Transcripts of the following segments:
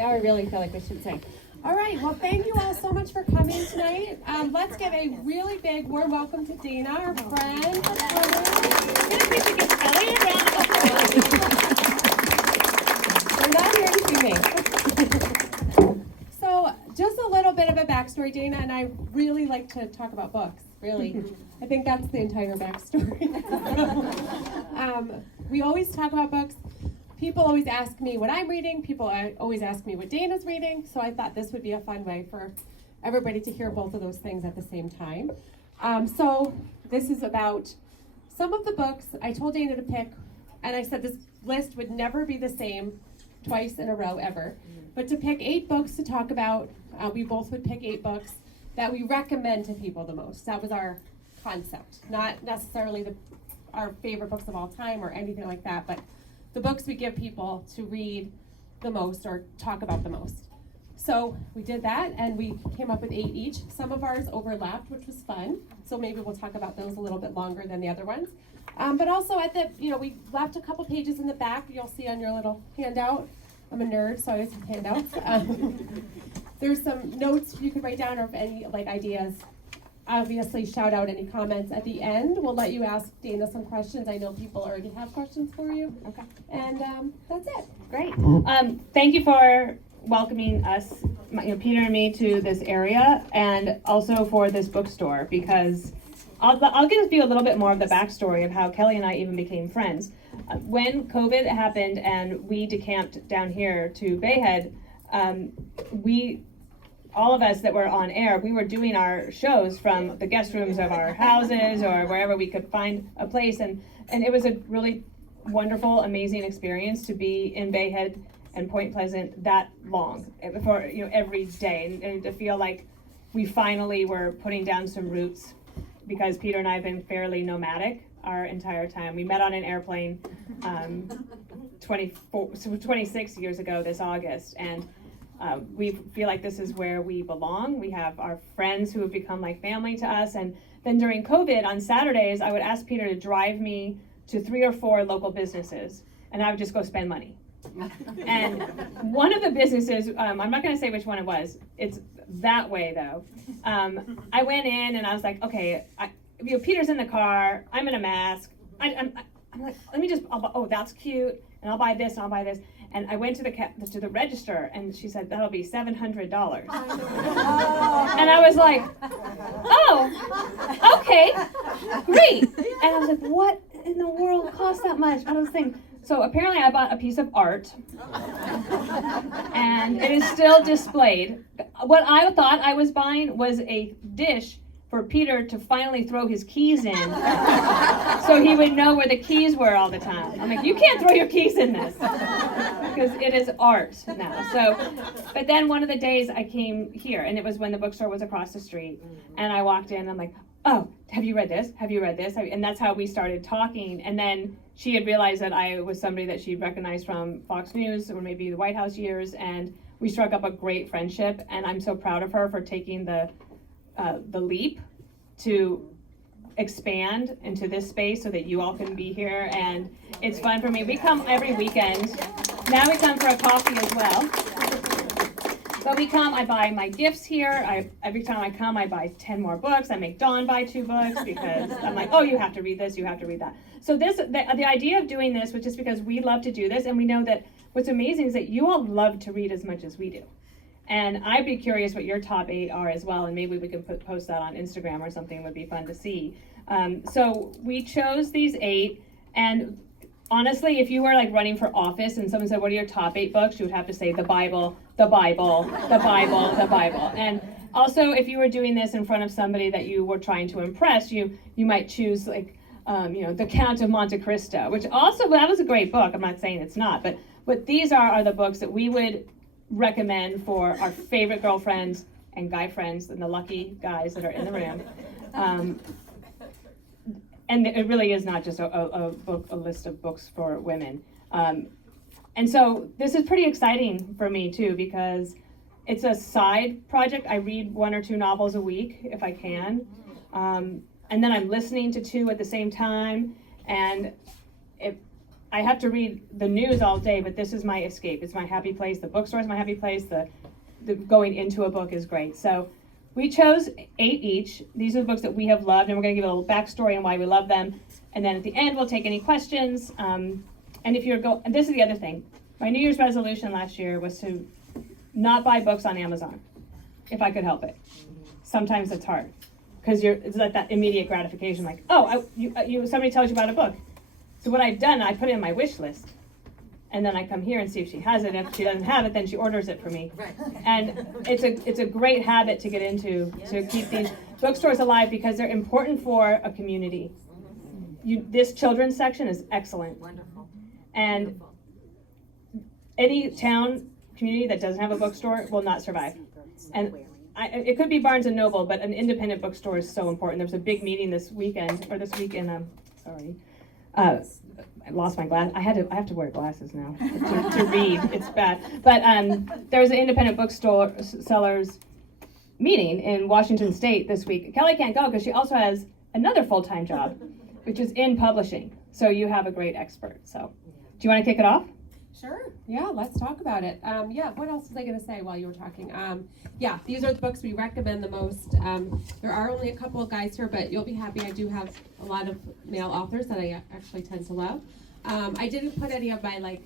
Now I really feel like we should sing. All right, well, thank you all so much for coming tonight. Let's give a really big warm welcome to Dana, our friend. I think we should give Kelly a round of applause. They're not here to see me. So, just a little bit of a backstory, Dana and I really like to talk about books, really. I think that's the entire backstory. We always talk about books. People always ask me what I'm reading. People always ask me what Dana's reading. So I thought this would be a fun way for everybody to hear both of those things at the same time. So this is about some of the books I told Dana to pick, and I said this list would never be the same twice in a row ever, but to pick 8 books to talk about. We both would pick 8 books that we recommend to people the most. That was our concept, not necessarily our favorite books of all time or anything like that, but the books we give people to read the most or talk about the most. So we did that, and we came up with 8 each. Some of ours overlapped, which was fun. So maybe we'll talk about those a little bit longer than the other ones. But also we left a couple pages in the back. You'll see on your little handout. I'm a nerd, so I always have handouts. There's some notes you can write down, or if any ideas. Obviously, shout out any comments at the end. We'll let you ask Dana some questions. I know people already have questions for you. Okay. And that's it. Great. Thank you for welcoming us, Peter and me, to this area, and also for this bookstore, because I'll give you a little bit more of the backstory of how Kelly and I even became friends. When COVID happened and we decamped down here to Bayhead, all of us that were on air, we were doing our shows from the guest rooms of our houses or wherever we could find a place, and it was a really wonderful, amazing experience to be in Bayhead and Point Pleasant that long for every day, and to feel like we finally were putting down some roots, because Peter and I have been fairly nomadic our entire time. We met on an airplane 26 years ago this August, and we feel like this is where we belong. We have our friends who have become like family to us. And then during COVID, on Saturdays, I would ask Peter to drive me to 3 or 4 local businesses, and I would just go spend money. And one of the businesses, I'm not going to say which one it was. It's that way, though. I went in, and I was like, okay, Peter's in the car. I'm in a mask. I'm like, let me just, that's cute, and I'll buy this, and I'll buy this. And I went to the register, and she said, that'll be $700. And I was like, oh, okay, great. And I was like, what in the world costs that much? I was thinking, so apparently I bought a piece of art, and it is still displayed. What I thought I was buying was a dish for Peter to finally throw his keys in so he would know where the keys were all the time. I'm like, you can't throw your keys in this, because it is art now. So, but then one of the days I came here, and it was when the bookstore was across the street, and I walked in, and I'm like, oh, have you read this? Have you read this? And that's how we started talking. And then she had realized that I was somebody that she'd recognized from Fox News or maybe the White House years, and we struck up a great friendship, and I'm so proud of her for taking the leap to expand into this space so that you all can be here, and it's fun for me. We come every weekend. Now we come for a coffee as well. But we come, I buy my gifts here. Every time I come, I buy 10 more books. I make Dawn buy 2 books because I'm like, oh, you have to read this, you have to read that. So the idea of doing this was just because we love to do this, and we know that what's amazing is that you all love to read as much as we do. And I'd be curious what your top 8 are as well, and maybe we can post that on Instagram or something. Would be fun to see. So we chose these 8, and honestly, if you were like running for office and someone said, what are your top 8 books? You would have to say the Bible, the Bible, the Bible, the Bible. And also, if you were doing this in front of somebody that you were trying to impress, you might choose like, The Count of Monte Cristo, which also, that was a great book. I'm not saying it's not, but what these are the books that we would recommend for our favorite girlfriends and guy friends and the lucky guys that are in the room. And it really is not just a list of books for women. And so this is pretty exciting for me too, because it's a side project. I read 1 or 2 novels a week if I can. And then I'm listening to 2 at the same time. And I have to read the news all day, but this is my escape. It's my happy place. The bookstore is my happy place. The going into a book is great. So we chose 8 each. These are the books that we have loved, and we're going to give a little backstory on why we love them. And then at the end, we'll take any questions. And if you're and this is the other thing. My New Year's resolution last year was to not buy books on Amazon, if I could help it. Sometimes it's hard, because it's like that immediate gratification, like, oh, somebody tells you about a book. So what I've done, I put it in my wish list, and then I come here and see if she has it. If she doesn't have it, then she orders it for me. Right. And it's a great habit to get into, to keep these bookstores alive, because they're important for a community. This children's section is excellent. Wonderful. And Wonderful. any town community that doesn't have a bookstore will not survive. And it could be Barnes and Noble, but an independent bookstore is so important. There was a big meeting this week in, I lost my glass. I have to wear glasses now to read. It's bad. But there was an independent bookstore sellers meeting in Washington State this week. Kelly can't go because she also has another full-time job, which is in publishing. So you have a great expert. So do you want to kick it off? Sure. Yeah, let's talk about it. What else was I going to say while you were talking? These are the books we recommend the most. There are only a couple of guys here, but you'll be happy. I do have a lot of male authors that I actually tend to love. I didn't put any of my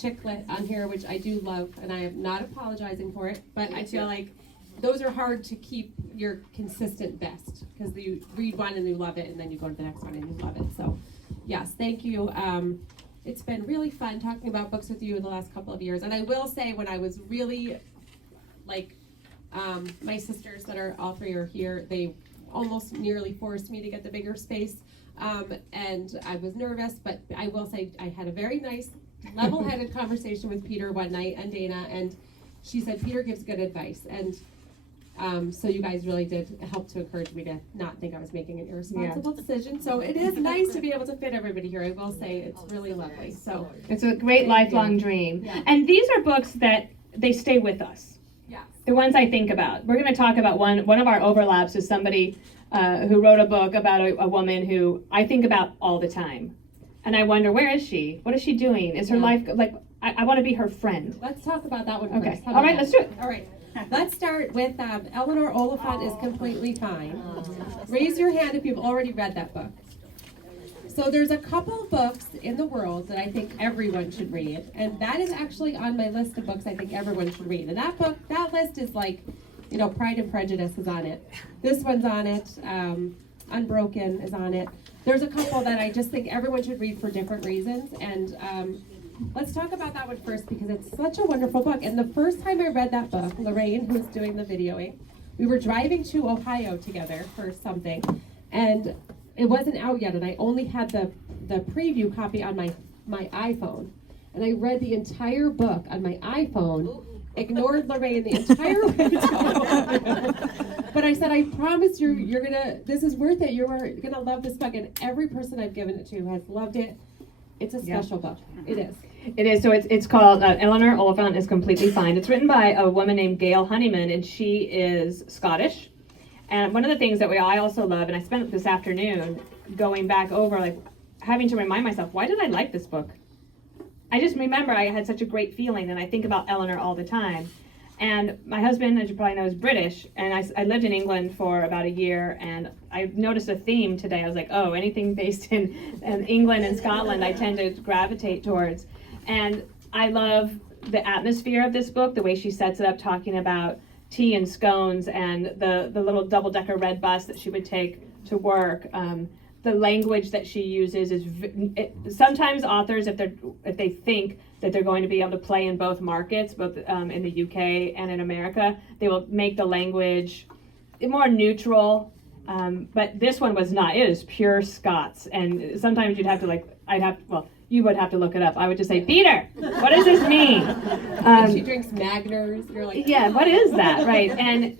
chick lit on here, which I do love, and I am not apologizing for it, but I feel like those are hard to keep your consistent best, because you read one and you love it, and then you go to the next one and you love it. So yes, thank you. It's been really fun talking about books with you the last couple of years. And I will say, when I was really, my sisters that are all 3 are here, they almost nearly forced me to get the bigger space. And I was nervous, but I will say I had a very nice, level-headed conversation with Peter one night and Dana, and she said, Peter gives good advice. And so you guys really did help to encourage me to not think I was making an irresponsible decision. So it is nice to be able to fit everybody here. I will say it's really lovely. So it's a great lifelong dream. Yeah. And these are books that they stay with us. yes. The ones I think about. We're going to talk about one of our overlaps is somebody who wrote a book about a woman who I think about all the time. And I wonder, where is she? What is she doing? Is her life, I want to be her friend. Let's talk about that one Okay. first. How All about right, that? let's do it. All right. Let's start with Eleanor Oliphant is Completely Fine. Raise your hand if you've already read that book. So there's a couple of books in the world that I think everyone should read, and that is actually on my list of books I think everyone should read. And that list is Pride and Prejudice is on it. This one's on it. Unbroken is on it. There's a couple that I just think everyone should read for different reasons, and let's talk about that one first, because it's such a wonderful book. And the first time I read that book, Lorraine, who's doing the videoing, we were driving to Ohio together for something, and it wasn't out yet, and I only had the preview copy on my iPhone, and I read the entire book on my iPhone, ignored Lorraine the entire way. But I said, I promise you're gonna, this is worth it. You're gonna love this book, and every person I've given it to has loved it. It's a special book. It is. It is. So it's called Eleanor Oliphant is Completely Fine. It's written by a woman named Gail Honeyman, and she is Scottish. And one of the things that I also love, and I spent this afternoon going back over, having to remind myself, why did I like this book? I just remember I had such a great feeling, and I think about Eleanor all the time. And my husband, as you probably know, is British, and I lived in England for about a year, and I noticed a theme today. I was like, oh, anything based in England and Scotland, I tend to gravitate towards. And I love the atmosphere of this book, the way she sets it up, talking about tea and scones and the little double-decker red bus that she would take to work. The language that she uses is sometimes authors, if they think that they're going to be able to play in both markets, both in the UK and in America, they will make the language more neutral. But this one was not. It is pure Scots, and sometimes you'd have to you would have to look it up. I would just say, Peter, what does this mean? She drinks Magners. You're like, yeah, what is that, right? And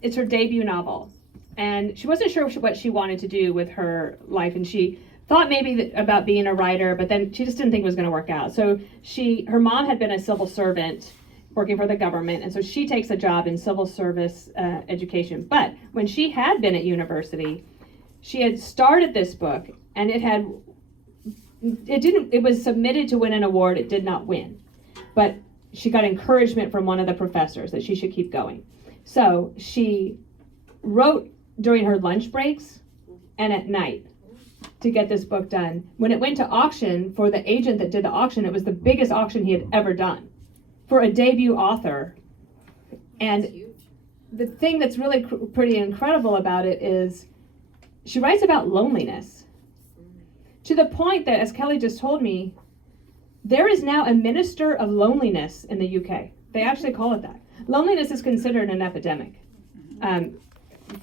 it's her debut novel. And she wasn't sure what she wanted to do with her life, and she thought maybe about being a writer, but then she just didn't think it was going to work out. So her mom had been a civil servant working for the government, and so she takes a job in civil service education. But when she had been at university, she had started this book, and it had it was submitted to win an award. It did not win, but she got encouragement from one of the professors that she should keep going. So she wrote during her lunch breaks and at night to get this book done. When it went to auction, for the agent that did the auction, it was the biggest auction he had ever done for a debut author. And the thing that's really pretty incredible about it is she writes about loneliness, to the point that, as Kelly just told me, there is now a minister of loneliness in the UK. They actually call it that. Loneliness is considered an epidemic. And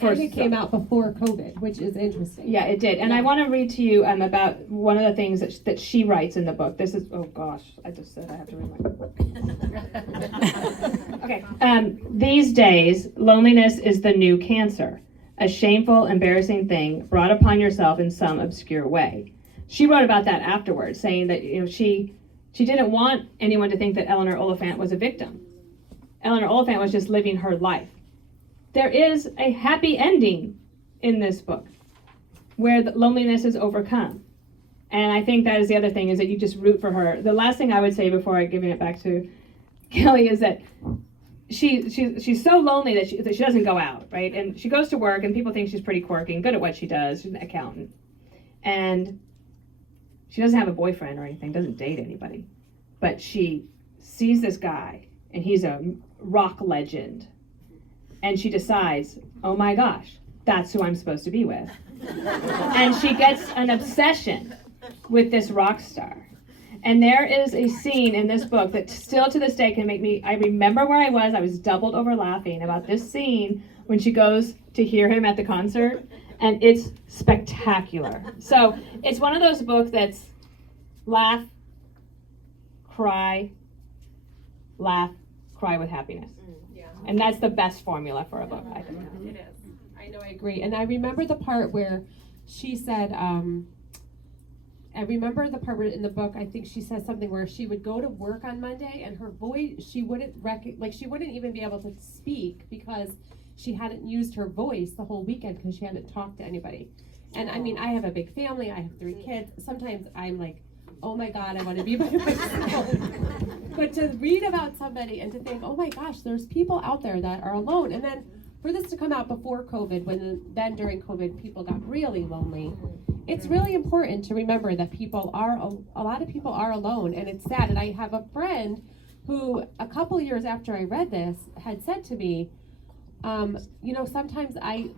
it came out before COVID, which is interesting. Yeah, it did. And I want to read to you about one of the things that she writes in the book. This is, oh gosh, I just said I have to read my book. Okay. These days, loneliness is the new cancer, a shameful, embarrassing thing brought upon yourself in some obscure way. She wrote about that afterwards, saying that she didn't want anyone to think that Eleanor Oliphant was a victim. Eleanor Oliphant was just living her life. There is a happy ending in this book where the loneliness is overcome. And I think that is the other thing, is that you just root for her. The last thing I would say before giving it back to Kelly is that she's so lonely that she doesn't go out, right? And she goes to work and people think she's pretty quirky and good at what she does. She's an accountant. And she doesn't have a boyfriend or anything, doesn't date anybody. But she sees this guy and he's a rock legend. And she decides, oh my gosh, that's who I'm supposed to be with. And she gets an obsession with this rock star. And there is a scene in this book that still to this day can make me, I remember where I was doubled over laughing about this scene when she goes to hear him at the concert, and it's spectacular. So it's one of those books that's laugh, cry with happiness. And that's the best formula for a book, I think. It is. I know, I agree. And I remember the part where she said, in the book, I think she says something where she would go to work on Monday and her voice, she wouldn't even be able to speak because she hadn't used her voice the whole weekend because she hadn't talked to anybody. And I mean, I have a big family, I have 3 kids. Sometimes I'm like, oh my God, I want to be by myself. But to read about somebody and to think, oh my gosh, there's people out there that are alone. And then for this to come out before COVID, then during COVID, people got really lonely. It's really important to remember that a lot of people are alone, and it's sad. And I have a friend who, a couple years after I read this, had said to me, sometimes I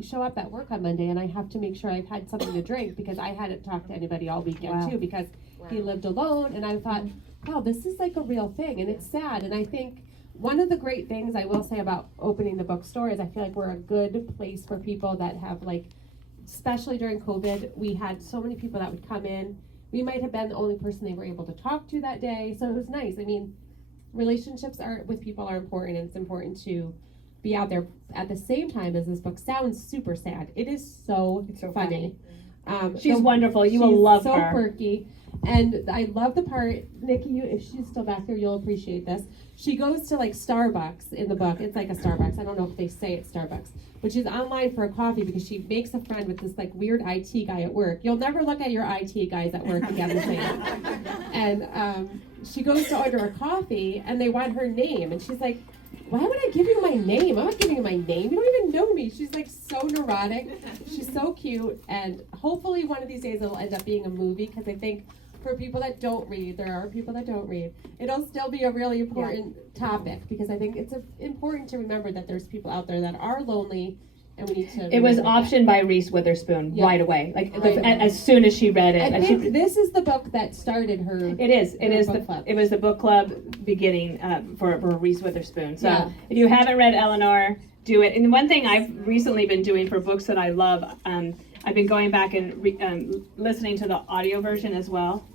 show up at work on Monday and I have to make sure I've had something to drink because I hadn't talked to anybody all weekend too, because he lived alone. And I thought, wow, this is like a real thing, and it's sad. And I think one of the great things I will say about opening the bookstore is I feel like we're a good place for people that have, especially during COVID, we had so many people that would come in. We might have been the only person they were able to talk to that day, so it was nice. I mean, relationships with people are important, and it's important to be out there. At the same time as this book sounds super sad, it is so funny. She's wonderful. You will love her. So quirky. And I love the part, Nikki, if she's still back there, you'll appreciate this. She goes to Starbucks in the book. It's like a Starbucks. I don't know if they say it's Starbucks. But she's online for a coffee because she makes a friend with this weird IT guy at work. You'll never look at your IT guys at work together. And she goes to order a coffee and they want her name. And she's like, why would I give you my name? I'm not giving you my name. You don't even know me. She's so neurotic. She's so cute. And hopefully one of these days it'll end up being a movie, because I think for people that don't read, there are people that don't read, it'll still be a really important topic, because I think it's important to remember that there's people out there that are lonely, and we need to. It was optioned by Reese Witherspoon right away, as soon as she read it. I think this is the book that started her. It is. It was the book club beginning for Reese Witherspoon. So if you haven't read Eleanor, do it. And one thing I've recently been doing for books that I love, I've been going back and listening to the audio version as well.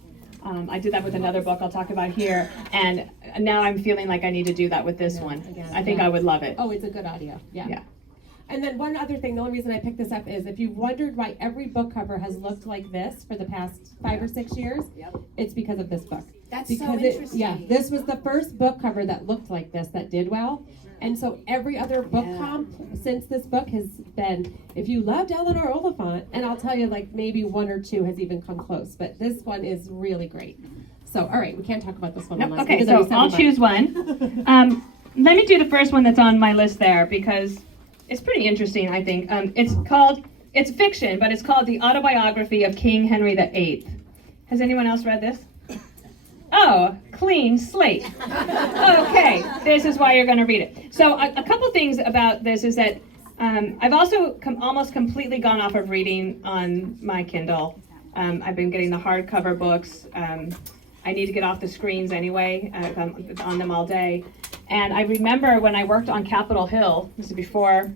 I did that with another book I'll talk about here, and now I'm feeling like I need to do that with this one. I think I would love it. Oh, it's a good audio. Yeah. And then one other thing, the only reason I picked this up is if you've wondered why every book cover has looked like this for the past 5 or 6 years, it's because of this book. That's so interesting. This was the first book cover that looked like this, that did well. And so every other book comp since this book has been, if you loved Eleanor Oliphant, and I'll tell you, like, maybe one or two has even come close, but this one is really great. So, all right, we can't talk about this one. Nope. unless- Okay, because so then we I'll sound choose one. Let me do the first one that's on my list there because it's pretty interesting, I think. It's fiction, but it's called The Autobiography of King Henry VIII. Has anyone else read this? Oh, clean slate. Okay, this is why you're going to read it. So a couple things about this is that I've also almost completely gone off of reading on my Kindle. I've been getting the hardcover books. I need to get off the screens anyway. I'm on them all day. And I remember when I worked on Capitol Hill, this is before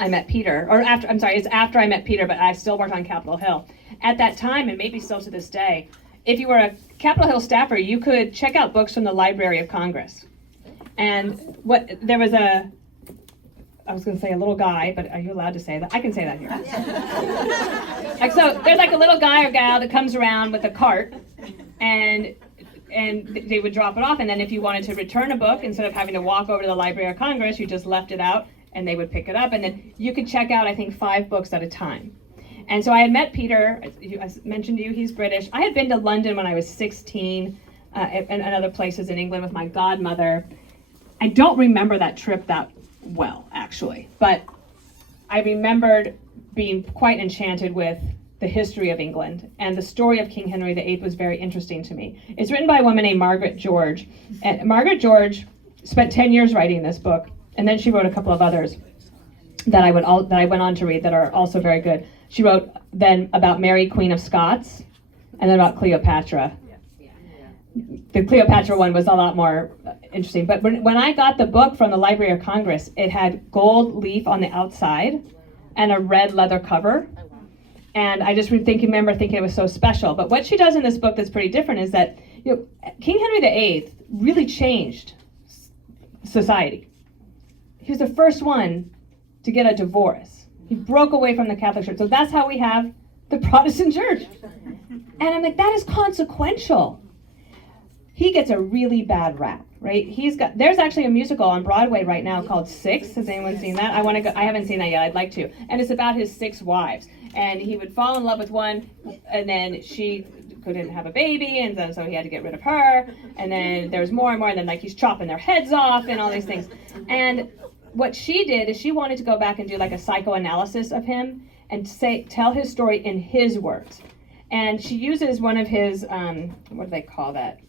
I met Peter, or after, I'm sorry, it's after I met Peter, but I still worked on Capitol Hill. At that time, and maybe still to this day, if you were a Capitol Hill staffer, you could check out books from the Library of Congress. And there was I was going to say a little guy, but are you allowed to say that? I can say that here. Like, so there's like a little guy or gal that comes around with a cart, and they would drop it off, and then if you wanted to return a book, instead of having to walk over to the Library of Congress, you just left it out, and they would pick it up, and then you could check out, I think, 5 books at a time. And so I had met Peter. I mentioned to you, he's British. I had been to London when I was 16, and other places in England with my godmother. I don't remember that trip that well, actually, but I remembered being quite enchanted with the history of England, and the story of King Henry VIII was very interesting to me. It's written by a woman named Margaret George, and Margaret George spent 10 years writing this book, and then she wrote a couple of others that I went on to read that are also very good. She wrote then about Mary, Queen of Scots, and then about Cleopatra. The Cleopatra one was a lot more interesting, but when I got the book from the Library of Congress, it had gold leaf on the outside and a red leather cover. And I just remember thinking it was so special. But what she does in this book that's pretty different is that King Henry VIII really changed society. He was the first one to get a divorce. He broke away from the Catholic Church. So that's how we have the Protestant Church. And I'm like, that is consequential. He gets a really bad rap, right? There's actually a musical on Broadway right now called Six. Has anyone seen that? I haven't seen that yet. I'd like to. And it's about his 6 wives. And he would fall in love with one, and then she couldn't have a baby, and then so he had to get rid of her. And then there's more and more, and then like he's chopping their heads off and all these things. And what she did is she wanted to go back and do like a psychoanalysis of him and tell his story in his words. And she uses one of his what do they call that?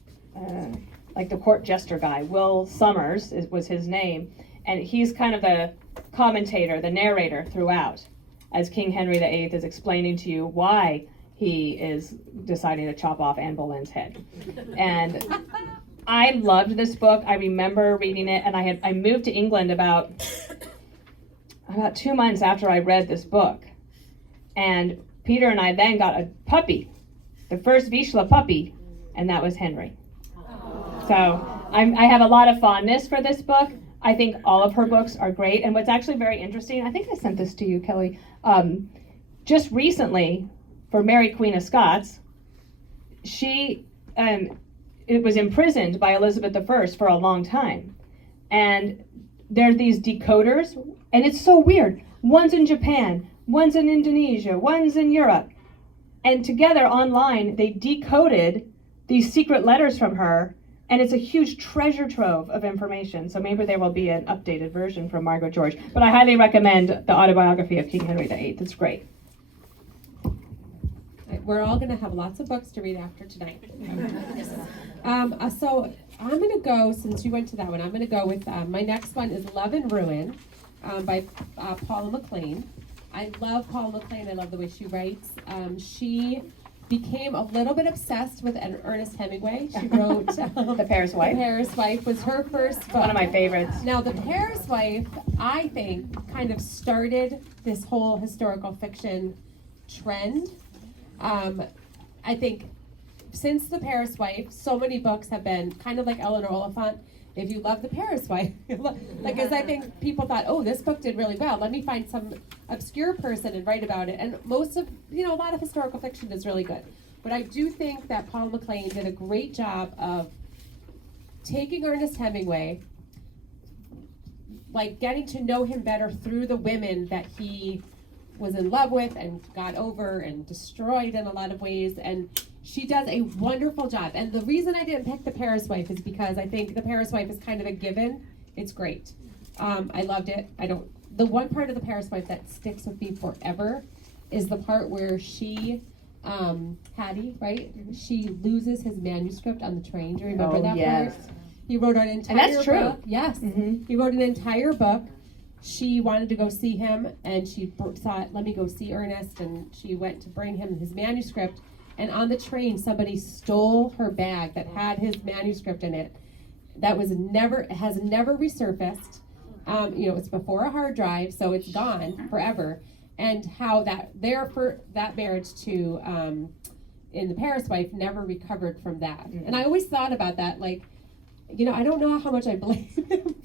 Like the court jester guy, Will Summers was his name, and he's kind of the commentator, the narrator throughout, as King Henry VIII is explaining to you why he is deciding to chop off Anne Boleyn's head. And I loved this book. I remember reading it, and I moved to England about 2 months after I read this book. And Peter and I then got a puppy, the first Vizsla puppy, and that was Henry. So I have a lot of fondness for this book. I think all of her books are great. And what's actually very interesting, I think I sent this to you, Kelly, just recently for Mary, Queen of Scots, she was imprisoned by Elizabeth I for a long time. And there are these decoders, and it's so weird. One's in Japan, one's in Indonesia, one's in Europe. And together online, they decoded these secret letters from her, and it's a huge treasure trove of information. So maybe there will be an updated version from Margaret George. But I highly recommend The Autobiography of King Henry VIII. It's great. We're all going to have lots of books to read after tonight. So I'm going to go, since you went to that one, I'm going to go with, my next one is Love and Ruin by Paula McLean. I love Paula McLean. I love the way she writes. She became a little bit obsessed with Ernest Hemingway. She wrote The Paris Wife. The Paris Wife was her first book. One of my favorites. Now, The Paris Wife, I think, kind of started this whole historical fiction trend. I think since The Paris Wife, so many books have been kind of like Eleanor Oliphant. If you love The Paris Wife, because I think people thought, oh, this book did really well. Let me find some obscure person and write about it. And most of, a lot of historical fiction is really good. But I do think that Paul McLean did a great job of taking Ernest Hemingway, like getting to know him better through the women that he was in love with and got over and destroyed in a lot of ways. And she does a wonderful job. And the reason I didn't pick The Paris Wife is because I think The Paris Wife is kind of a given. It's great. I loved it. The one part of The Paris Wife that sticks with me forever is the part where she, Hattie, right? She loses his manuscript on the train. Do you remember that part? He wrote an entire book. And that's true. Yes. Mm-hmm. He wrote an entire book. She wanted to go see him, and she thought, let me go see Ernest, and she went to bring him his manuscript. And on the train, somebody stole her bag that had his manuscript in it. That has never resurfaced. It's before a hard drive, so it's gone forever. And how that marriage to in The Paris Wife never recovered from that. Mm-hmm. And I always thought about that, like, I don't know how much I blame him.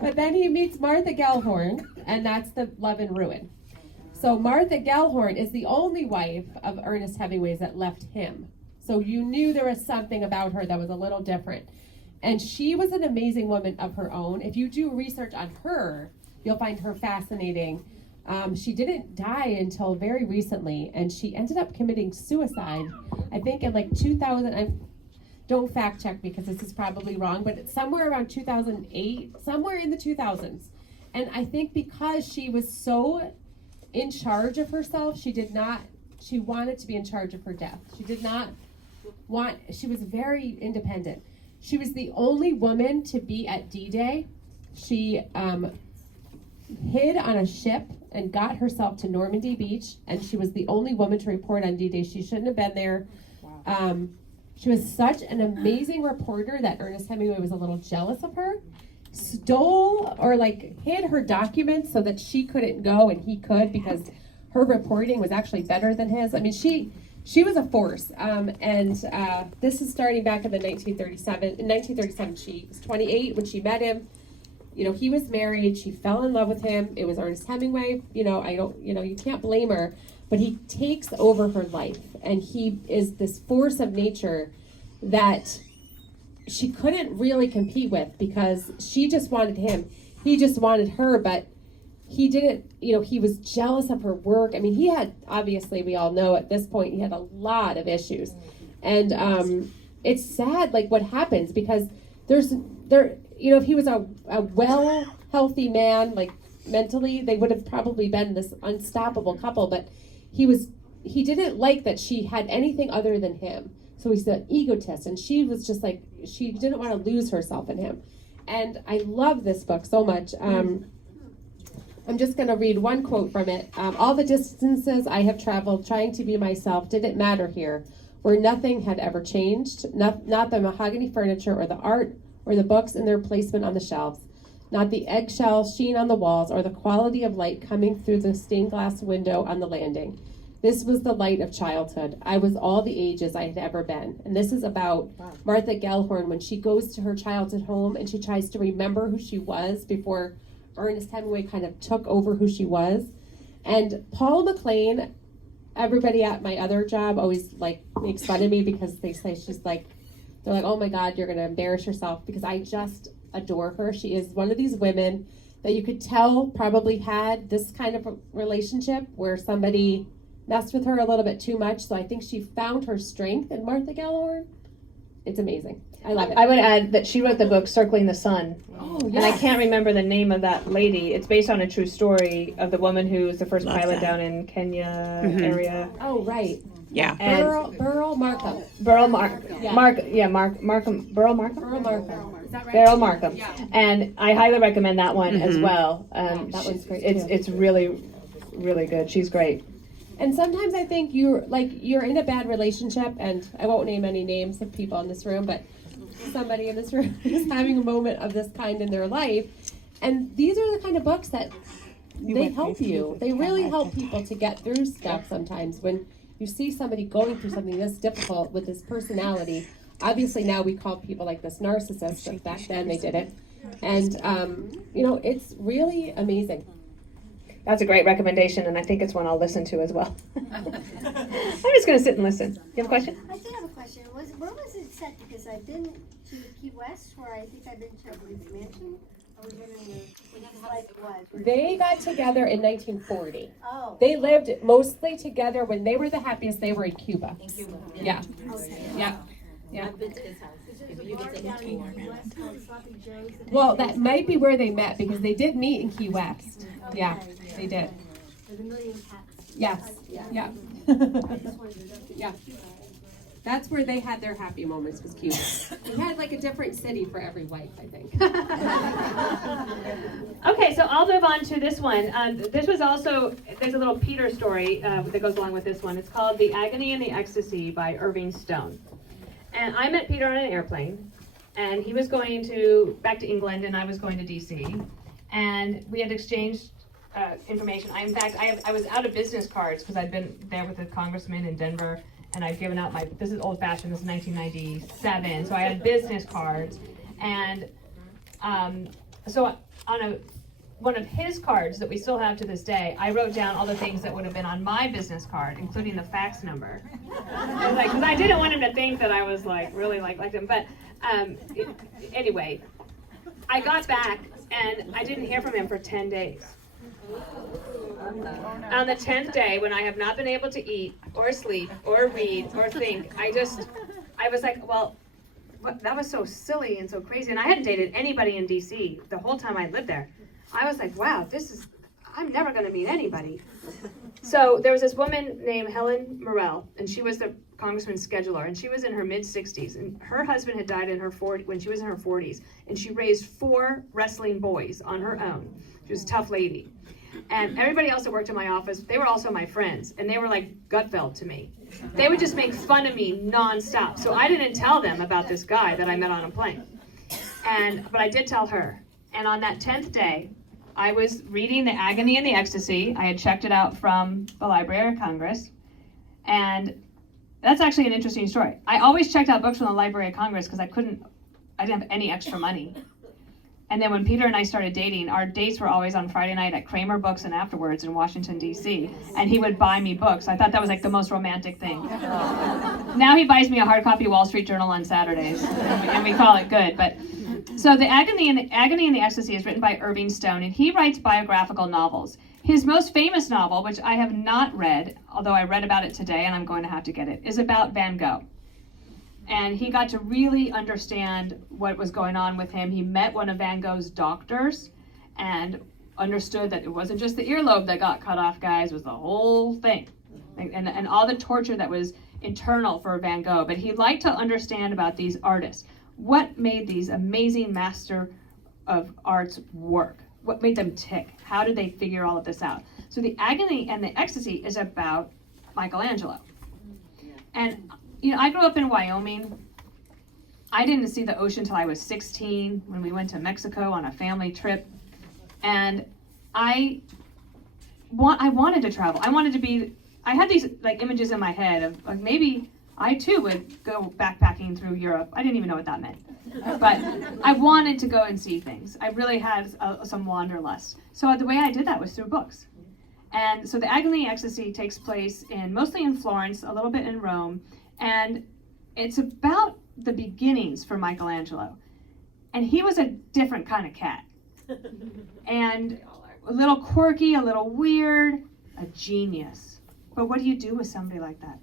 But then he meets Martha Gellhorn, and that's the Love and Ruin. So Martha Gellhorn is the only wife of Ernest Hemingway's that left him. So you knew there was something about her that was a little different. And she was an amazing woman of her own. If you do research on her, you'll find her fascinating. She didn't die until very recently, and she ended up committing suicide, I think in like 2000. Don't fact check me because this is probably wrong, but it's somewhere around 2008, somewhere in the 2000s. And I think because she was so in charge of herself, she wanted to be in charge of her death. She was very independent. She was the only woman to be at D-Day. She hid on a ship and got herself to Normandy Beach, and she was the only woman to report on D-Day. She shouldn't have been there. Wow. She was such an amazing reporter that Ernest Hemingway was a little jealous of her, stole or hid her documents so that she couldn't go and he could, because her reporting was actually better than his. I mean, she was a force. This is starting back in 1937. In 1937, she was 28 when she met him. He was married. She fell in love with him. It was Ernest Hemingway. You can't blame her. But he takes over her life, and he is this force of nature that she couldn't really compete with because she just wanted him. He just wanted her, but he didn't, he was jealous of her work. I mean, he had, obviously, we all know at this point, he had a lot of issues. And it's sad, what happens, because if he was a well, healthy man, mentally, they would have probably been this unstoppable couple, but he didn't like that she had anything other than him. So he's an egotist, and she was just she didn't want to lose herself in him. And I love this book so much. I'm just going to read one quote from it. All the distances I have traveled trying to be myself didn't matter here, where nothing had ever changed, not the mahogany furniture or the art or the books in their placement on the shelves, not the eggshell sheen on the walls or the quality of light coming through the stained glass window on the landing. This was the light of childhood. I was all the ages I had ever been. And this is about Martha Gellhorn when she goes to her childhood home and she tries to remember who she was before Ernest Hemingway kind of took over who she was. And Paul McLean, everybody at my other job always makes fun of me because they say they're like, oh my God, you're going to embarrass yourself, because I just adore her. She is one of these women that you could tell probably had this kind of a relationship where somebody messed with her a little bit too much. So I think she found her strength in Martha Gellhorn. It's amazing. I love it. I would add that she wrote the book Circling the Sun. Oh, yes. And I can't remember the name of that lady. It's based on a true story of the woman who was the first pilot down in Kenya area. Oh, right. Yeah. Burl Markham. Burl Markham. Burl Markham? Burl Markham. Is that right? Burl Markham. Yeah. And I highly recommend that one as well. That one's great. It's really, really good. She's great. And sometimes I think you're in a bad relationship, and I won't name any names of people in this room, but somebody in this room is having a moment of this kind in their life. And these are the kind of books that they help you. They really help people to get through stuff sometimes. When you see somebody going through something this difficult with this personality, obviously now we call people like this narcissists, but back then they didn't. And, it's really amazing. That's a great recommendation, and I think it's one I'll listen to as well. I'm just going to sit and listen. You have a question? I do have a question. Where was it set? Because I've been to Key West, where I think I've been to Blues Mansion. They got together in 1940. Oh. They lived mostly together. When they were the happiest, they were in Cuba. Yeah. Okay. Yeah. Yeah. I've been to his house. If you get to Key West. Well, that might be where they met because they did meet in Key West. Yeah, they did. There's a million cats. Yes. Yeah. Yeah. That's where they had their happy moments, was Cuba. They had like a different city for every wife, I think. Okay, so I'll move on to this one. This was also, there's a little Peter story that goes along with this one. It's called The Agony and the Ecstasy by Irving Stone. And I met Peter on an airplane, and he was going back to England, and I was going to DC. And we had exchanged information. I was out of business cards because I'd been there with a congressman in Denver, and I'd given out this is old fashioned, this is 1997, so I had business cards. And so on one of his cards that we still have to this day, I wrote down all the things that would have been on my business card, including the fax number. Because I didn't want him to think that I was really like him. But anyway, I got back and I didn't hear from him for 10 days. On the 10th day, when I have not been able to eat or sleep or read or think, I was like, well, that was so silly and so crazy. And I hadn't dated anybody in DC the whole time I lived there. I was like, wow, I'm never going to meet anybody. So there was this woman named Helen Morrell, and she was the congressman's scheduler, and she was in her mid-60s, and her husband had died when she was in her 40s, and she raised 4 wrestling boys on her own. She was a tough lady. And everybody else that worked in my office, they were also my friends, and they were like Gutfeld to me. They would just make fun of me nonstop. So I didn't tell them about this guy that I met on a plane. But I did tell her. And on that 10th day, I was reading The Agony and the Ecstasy. I had checked it out from the Library of Congress. And that's actually an interesting story. I always checked out books from the Library of Congress because I didn't have any extra money. And then when Peter and I started dating, our dates were always on Friday night at Kramer Books and Afterwards in Washington, D.C. And he would buy me books. I thought that was like the most romantic thing. Now he buys me a hard copy Wall Street Journal on Saturdays, and we call it good. But so The Agony and the Ecstasy is written by Irving Stone, and he writes biographical novels. His most famous novel, which I have not read, although I read about it today and I'm going to have to get it, is about Van Gogh. And he got to really understand what was going on with him. He met one of Van Gogh's doctors and understood that it wasn't just the earlobe that got cut off, guys, it was the whole thing. And all the torture that was internal for Van Gogh. But he liked to understand about these artists. What made these amazing master of arts work? What made them tick? How did they figure all of this out? So The Agony and the Ecstasy is about Michelangelo. And I grew up in Wyoming. I didn't see the ocean till I was 16 when we went to Mexico on a family trip. And I wanted to travel. I had these images in my head of maybe I too would go backpacking through Europe. I didn't even know what that meant. But I wanted to go and see things. I really had some wanderlust. So the way I did that was through books. And so The Agony and Ecstasy takes place mostly in Florence, a little bit in Rome. And it's about the beginnings for Michelangelo. And he was a different kind of cat. And a little quirky, a little weird, a genius. But what do you do with somebody like that?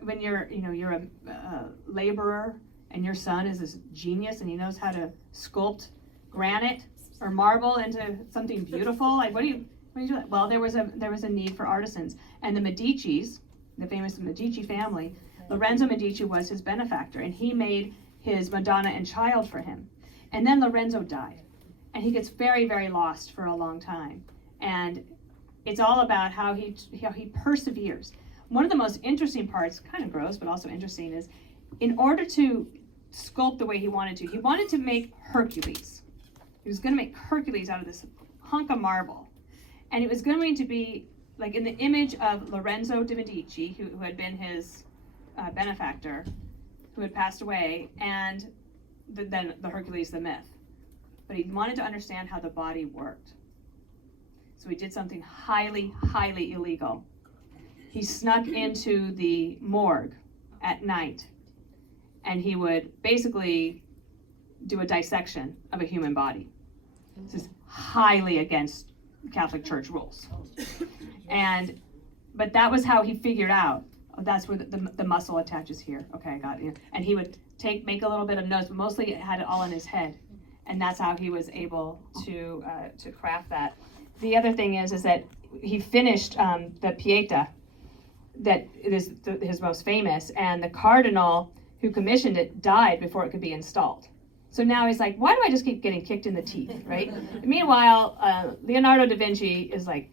When you're a laborer and your son is this genius and he knows how to sculpt granite or marble into something beautiful, what do you do? Well, there was a need for artisans. And the Medicis, the famous Medici family, Lorenzo Medici was his benefactor, and he made his Madonna and Child for him. And then Lorenzo died, and he gets very, very lost for a long time. And it's all about how he perseveres. One of the most interesting parts, kind of gross, but also interesting, is in order to sculpt the way he wanted to make Hercules. He was going to make Hercules out of this hunk of marble. And it was going to be like in the image of Lorenzo de' Medici, who had been his benefactor, who had passed away, and then the Hercules, the myth. But he wanted to understand how the body worked. So he did something highly, highly illegal. He snuck into the morgue at night, and he would basically do a dissection of a human body. This is highly against Catholic Church rules. But that was how he figured out, that's where the muscle attaches here. Okay, I got it. And he would make a little bit of notes, but mostly it had it all in his head. And that's how he was able to craft that. The other thing is that he finished the Pieta, that is his most famous, and the cardinal who commissioned it died before it could be installed. So now he's like, why do I just keep getting kicked in the teeth, right? Meanwhile, Leonardo da Vinci is like,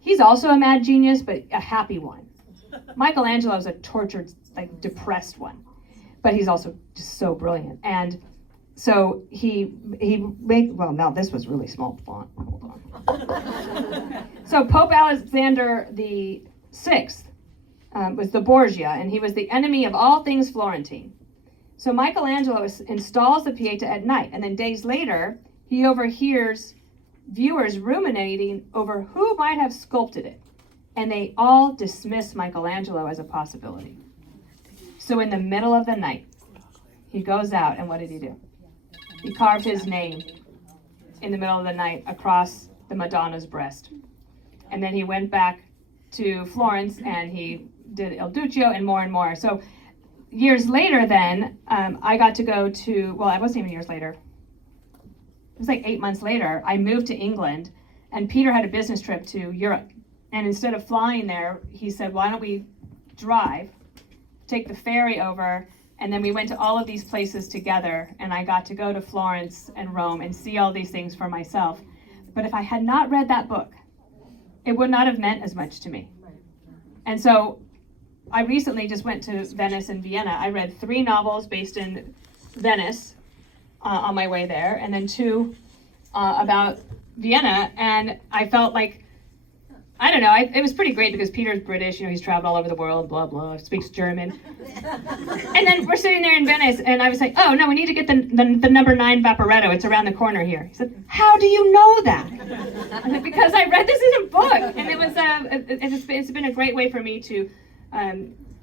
he's also a mad genius, but a happy one. Michelangelo's a tortured, like, depressed one, but he's also just so brilliant. And so he made, well, now this was really small font. Hold on. So Pope Alexander the Sixth was the Borgia, and he was the enemy of all things Florentine. So Michelangelo installs the Pieta at night, and then days later, he overhears viewers ruminating over who might have sculpted it, and they all dismiss Michelangelo as a possibility. So in the middle of the night, he goes out, and what did he do? He carved his name in the middle of the night across the Madonna's breast. And then he went back to Florence, and he did Il Duccio and more. So years later then, I got to go to, well, it wasn't even years later. It was like 8 months later, I moved to England, and Peter had a business trip to Europe. And instead of flying there, he said, why don't we drive, take the ferry over, and then we went to all of these places together, and I got to go to Florence and Rome and see all these things for myself. But if I had not read that book, it would not have meant as much to me. And so I recently just went to Venice and Vienna. I read 3 novels based in Venice on my way there, and then 2 about Vienna, and I felt like, I don't know, it was pretty great because Peter's British, he's traveled all over the world, blah, blah, speaks German. And then we're sitting there in Venice, and I was like, oh, no, we need to get the number 9 Vaporetto. It's around the corner here. He said, how do you know that? I said, because I read this in a book. And it was, it's been a great way for me to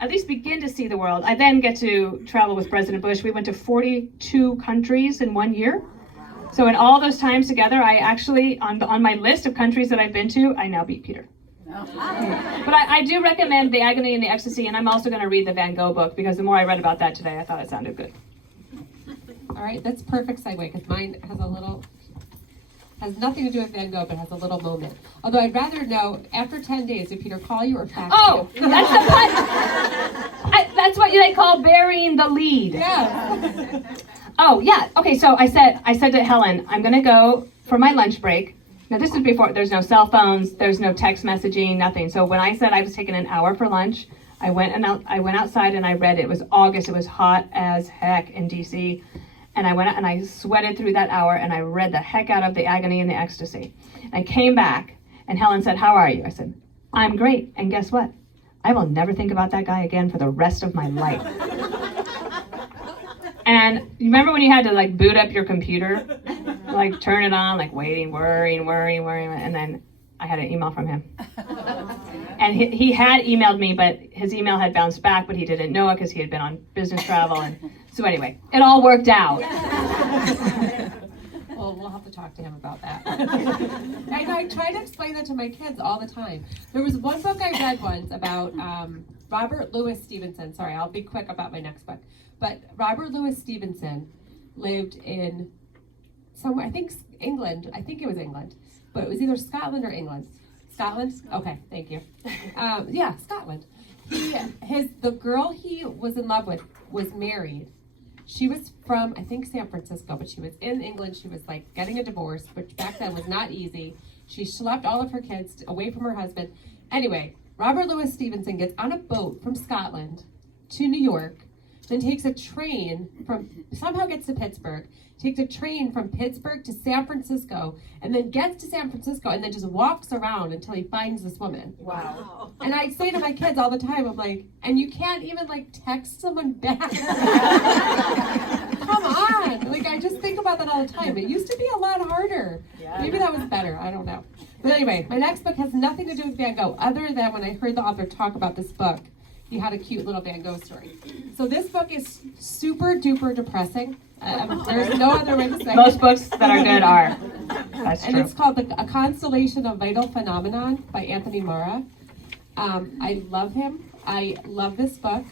at least begin to see the world. I then get to travel with President Bush. We went to 42 countries in 1 year. So in all those times together, I actually, on my list of countries that I've been to, I now beat Peter. But I do recommend the Agony and the Ecstasy, and I'm also going to read the Van Gogh book, because the more I read about that today, I thought it sounded good. All right, that's perfect segue, because mine has nothing to do with Van Gogh, but has a little moment. Although I'd rather know, after 10 days, did Peter call you or text you? That's the part. That's what they call burying the lead. Yeah. Oh, yeah. Okay, so I said to Helen, I'm going to go for my lunch break. Now, this is before, there's no cell phones, there's no text messaging, nothing. So when I said I was taking an hour for lunch, I went outside and I read it. It was August. It was hot as heck in DC. And I went out and I sweated through that hour, and I read the heck out of the Agony and the Ecstasy. And I came back, and Helen said, how are you? I said, I'm great. And guess what? I will never think about that guy again for the rest of my life. And you remember when you had to, like, boot up your computer? Like, turn it on, like, waiting, worrying. And then I had an email from him. And he had emailed me, but his email had bounced back, but he didn't know it because he had been on business travel. And so anyway, it all worked out. Well, we'll have to talk to him about that. I try to explain that to my kids all the time. There was one book I read once about Robert Louis Stevenson. Sorry, I'll be quick about my next book. But Robert Louis Stevenson lived in somewhere, I think England. I think it was England. But it was either Scotland or England. Scotland? Okay, thank you. Yeah, Scotland. The girl he was in love with was married. She was from, I think, San Francisco, but she was in England. She was like getting a divorce, which back then was not easy. She schlepped all of her kids away from her husband. Anyway, Robert Louis Stevenson gets on a boat from Scotland to New York, then takes a train somehow gets to Pittsburgh, takes a train from Pittsburgh to San Francisco, and then gets to San Francisco, and then just walks around until he finds this woman. Wow. And I say to my kids all the time, I'm like, and you can't even, like, text someone back. Come on. Like, I just think about that all the time. It used to be a lot harder. Yeah. Maybe that was better. I don't know. But anyway, my next book has nothing to do with Van Gogh, other than when I heard the author talk about this book, he had a cute little Van Gogh story. So this book is super duper depressing. There's no other way to say it. Most books that are good are. That's And true. it's called A Constellation of Vital Phenomenon by Anthony Mara. I love him. I love this book.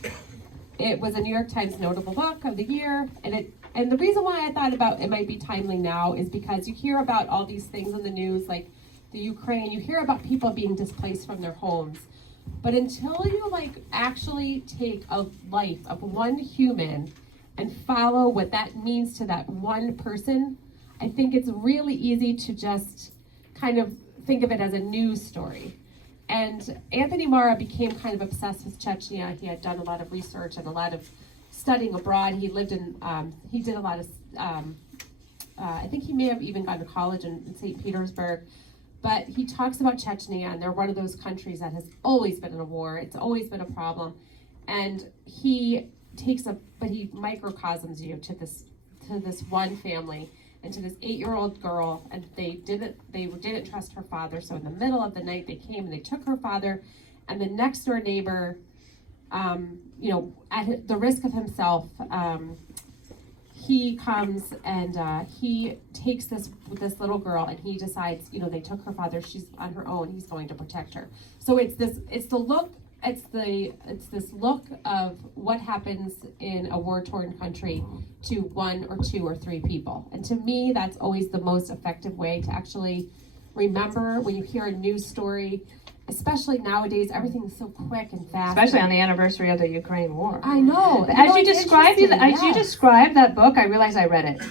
It was a New York Times notable book of the year, and the reason why I thought about it might be timely now is because you hear about all these things in the news, like the Ukraine. You hear about people being displaced from their homes, but until you actually take a life of one human and follow what that means to that one person, I think it's really easy to just kind of think of it as a news story. And Anthony Mara became kind of obsessed with Chechnya. He had done a lot of research and a lot of studying abroad. He lived in, he did a lot of, I think he may have even gone to college in St. Petersburg. But he talks about Chechnya, and they're one of those countries that has always been in a war. It's always been a problem. And he microcosms you to this one family and to this 8-year-old girl, and they didn't trust her father. So in the middle of the night, they came and they took her father, and the next door neighbor, at the risk of himself, he comes and he takes this little girl, and he decides, they took her father. She's on her own. He's going to protect her. So it's this look of what happens in a war-torn country to 1 or 2 or 3 people. And to me, that's always the most effective way to actually remember when you hear a news story, especially nowadays. Everything is so quick and fast. Especially on the anniversary of the Ukraine war. I know. As you described that book, I realized I read it,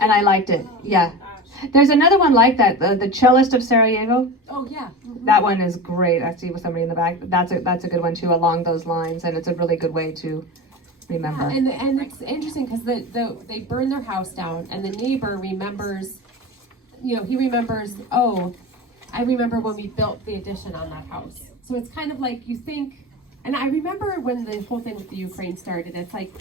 and I liked it. Yeah. There's another one like that, the Cellist of Sarajevo. Oh yeah. Mm-hmm. That one is great. I see with somebody in the back. That's a good one too, along those lines, and it's a really good way to remember. Yeah, and it's interesting because they burn their house down, and the neighbor remembers. He remembers. Oh, I remember when we built the addition on that house. So it's kind of like you think, and I remember when the whole thing with the Ukraine started. It's like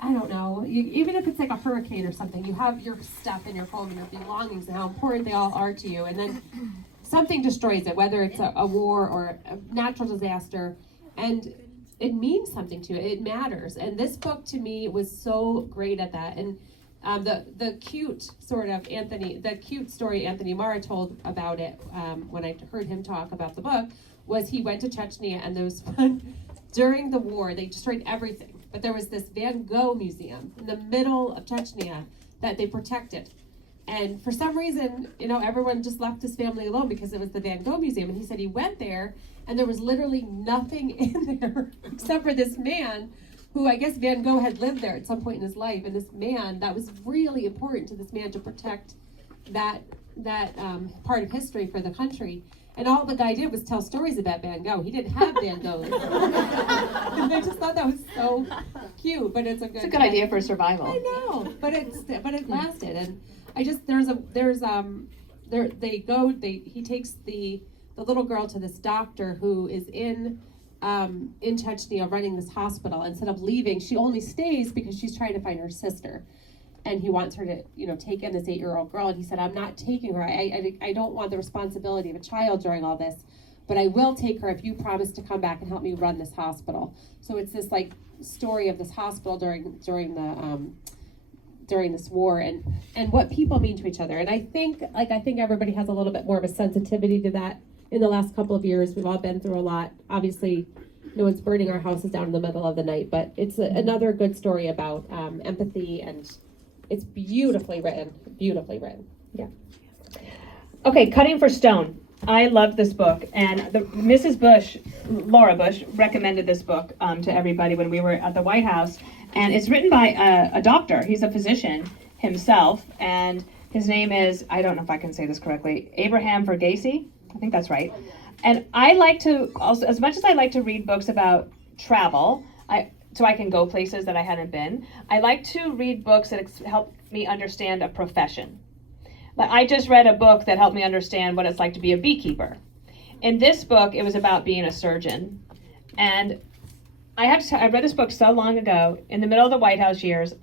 I don't know, even if it's like a hurricane or something, you have your stuff in your home and your belongings and how important they all are to you, and then something destroys it, whether it's a war or a natural disaster, and it means something to you. It matters. And this book to me was so great at that. And the cute story Anthony Mara told about it when I heard him talk about the book was he went to Chechnya, and during the war they destroyed everything. But there was this Van Gogh museum in the middle of Chechnya that they protected. And for some reason, everyone just left his family alone because it was the Van Gogh museum. And he said he went there and there was literally nothing in there except for this man who, I guess Van Gogh had lived there at some point in his life. And this man, that was really important to this man to protect that part of history for the country. And all the guy did was tell stories about Van Gogh. He didn't have Van Gogh. And I just thought that was so cute, but it's a good idea for survival. I know, but it lasted. And I just he takes the little girl to this doctor who is in Chechnya running this hospital. Instead of leaving, she only stays because she's trying to find her sister. And he wants her to, take in this 8-year-old girl. And he said, I'm not taking her. I don't want the responsibility of a child during all this, but I will take her if you promise to come back and help me run this hospital. So it's this story of this hospital during this war and what people mean to each other. And I think everybody has a little bit more of a sensitivity to that in the last couple of years. We've all been through a lot. Obviously, no one's burning our houses down in the middle of the night, but it's another good story about empathy, and it's beautifully written. Yeah. Okay, Cutting for Stone. I loved this book, and Mrs. Bush, Laura Bush, recommended this book to everybody when we were at the White House. And it's written by a doctor. He's a physician himself, and his name is, I don't know if I can say this correctly, Abraham Verghese. I think that's right. And I like to, also, as much as I like to read books about travel, so I can go places that I hadn't been, I like to read books that help me understand a profession. Like I just read a book that helped me understand what it's like to be a beekeeper. In this book, it was about being a surgeon. And I read this book so long ago, in the middle of the White House years.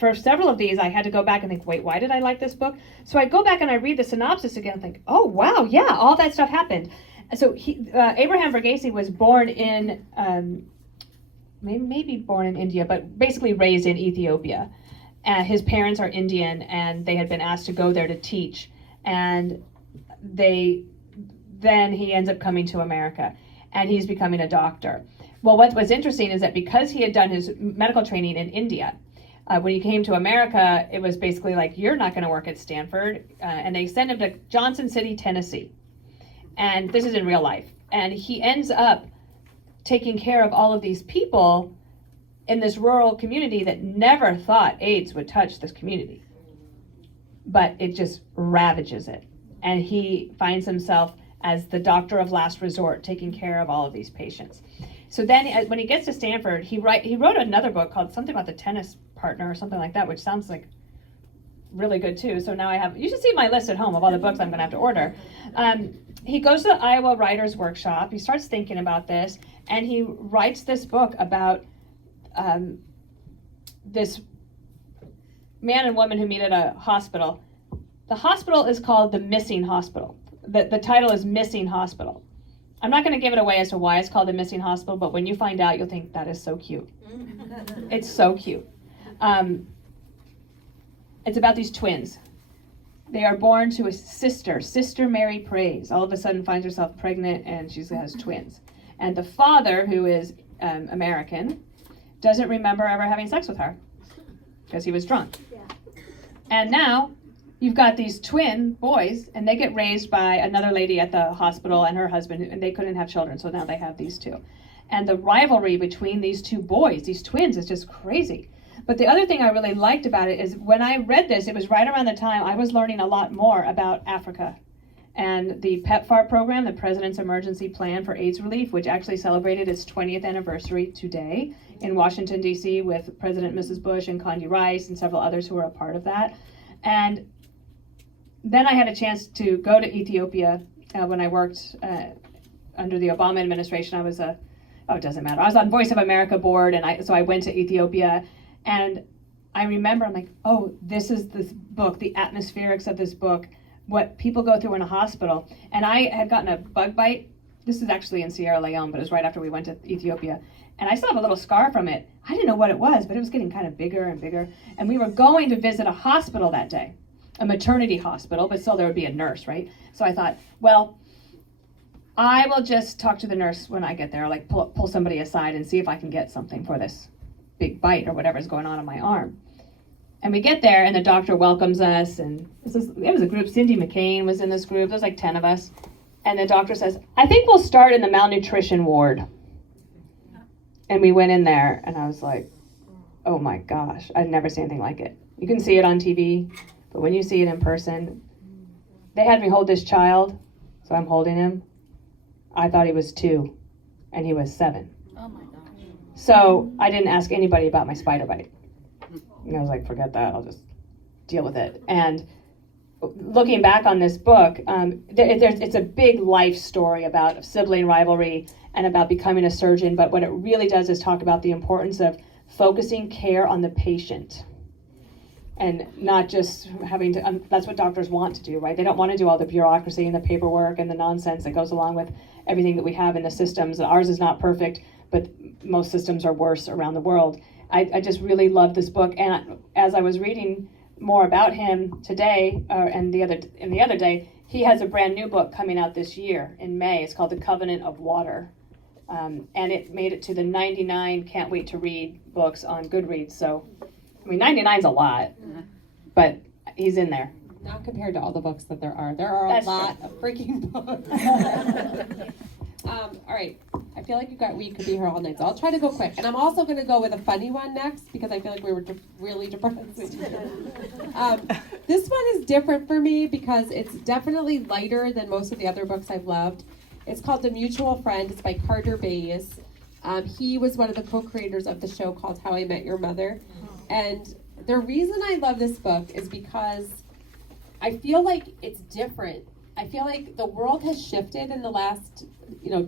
For several of these, I had to go back and think, wait, why did I like this book? So I go back and I read the synopsis again and think, oh, wow, yeah, all that stuff happened. So Abraham Verghese was born in, maybe born in India, but basically raised in Ethiopia. His parents are Indian, and they had been asked to go there to teach. And then he ends up coming to America, and he's becoming a doctor. Well, what was interesting is that because he had done his medical training in India, when he came to America, it was basically like, you're not going to work at Stanford, and they send him to Johnson City, Tennessee. And this is in real life. And he ends up taking care of all of these people in this rural community that never thought AIDS would touch this community. But it just ravages it. And he finds himself as the doctor of last resort, taking care of all of these patients. So then when he gets to Stanford, he wrote another book called something about the tennis partner or something like that, which sounds like really good too. So now you should see my list at home of all the books I'm gonna have to order. He goes to the Iowa Writers Workshop, he starts thinking about this, and he writes this book about this man and woman who meet at a hospital. The hospital is called the Missing Hospital. The title is Missing Hospital. I'm not going to give it away as to why it's called the Missing Hospital, but when you find out, you'll think that is so cute. It's so cute. It's about these twins. They are born to a Sister Mary Praise. All of a sudden finds herself pregnant, and she has twins. And the father, who is American, doesn't remember ever having sex with her because he was drunk. Yeah. And now you've got these twin boys, and they get raised by another lady at the hospital and her husband, and they couldn't have children, so now they have these two. And the rivalry between these two boys, these twins, is just crazy. But the other thing I really liked about it is when I read this, it was right around the time I was learning a lot more about Africa and the PEPFAR program, the President's Emergency Plan for AIDS Relief, which actually celebrated its 20th anniversary today in Washington, D.C. with President Mrs. Bush and Condi Rice and several others who were a part of that. And then I had a chance to go to Ethiopia when I worked under the Obama administration. I was it doesn't matter. I was on Voice of America board, and so I went to Ethiopia. And I remember, I'm like, oh, this is this book, the atmospherics of this book, what people go through in a hospital. And I had gotten a bug bite. This is actually in Sierra Leone, but it was right after we went to Ethiopia. And I still have a little scar from it. I didn't know what it was, but it was getting kind of bigger and bigger. And we were going to visit a hospital that day, a maternity hospital, but still there would be a nurse, right? So I thought, well, I will just talk to the nurse when I get there, like pull somebody aside and see if I can get something for this big bite or whatever's going on my arm. And we get there, and the doctor welcomes us, and it was a group. Cindy McCain was in this group. There's like 10 of us. And the doctor says, I think we'll start in the malnutrition ward. And we went in there, and I was like, oh my gosh, I'd never seen anything like it. You can see it on TV, but when you see it in person, they had me hold this child, so I'm holding him. I thought he was 2, and he was 7. Oh my gosh. So I didn't ask anybody about my spider bite. And I was like, forget that, I'll just deal with it. And looking back on this book, it's a big life story about sibling rivalry and about becoming a surgeon, but what it really does is talk about the importance of focusing care on the patient and not just having to, that's what doctors want to do, right? They don't want to do all the bureaucracy and the paperwork and the nonsense that goes along with everything that we have in the systems. Ours is not perfect, but most systems are worse around the world. I just really love this book, and as I was reading more about him today, and the other day, he has a brand new book coming out this year in May. It's called The Covenant of Water, and it made it to the 99 can't wait to read books on Goodreads. So, I mean, 99's a lot, but he's in there. Not compared to all the books that there are. There are That's a lot of freaking books. All right. I feel like we could be here all night, so I'll try to go quick. And I'm also going to go with a funny one next because I feel like we were really depressed. This one is different for me because it's definitely lighter than most of the other books I've loved. It's called The Mutual Friend. It's by Carter Bays. He was one of the co-creators of the show called How I Met Your Mother. And the reason I love this book is because I feel like it's different. I feel like the world has shifted in the last,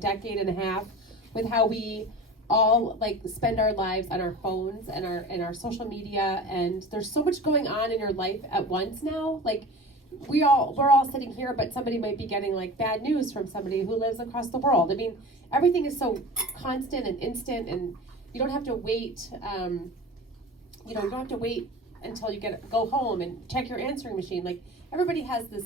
decade and a half with how we all spend our lives on our phones and our social media, and there's so much going on in your life at once now. Like, we're all sitting here, but somebody might be getting like bad news from somebody who lives across the world. I mean, everything is so constant and instant, and you don't have to wait. You don't have to wait until you go home and check your answering machine. Like, everybody has this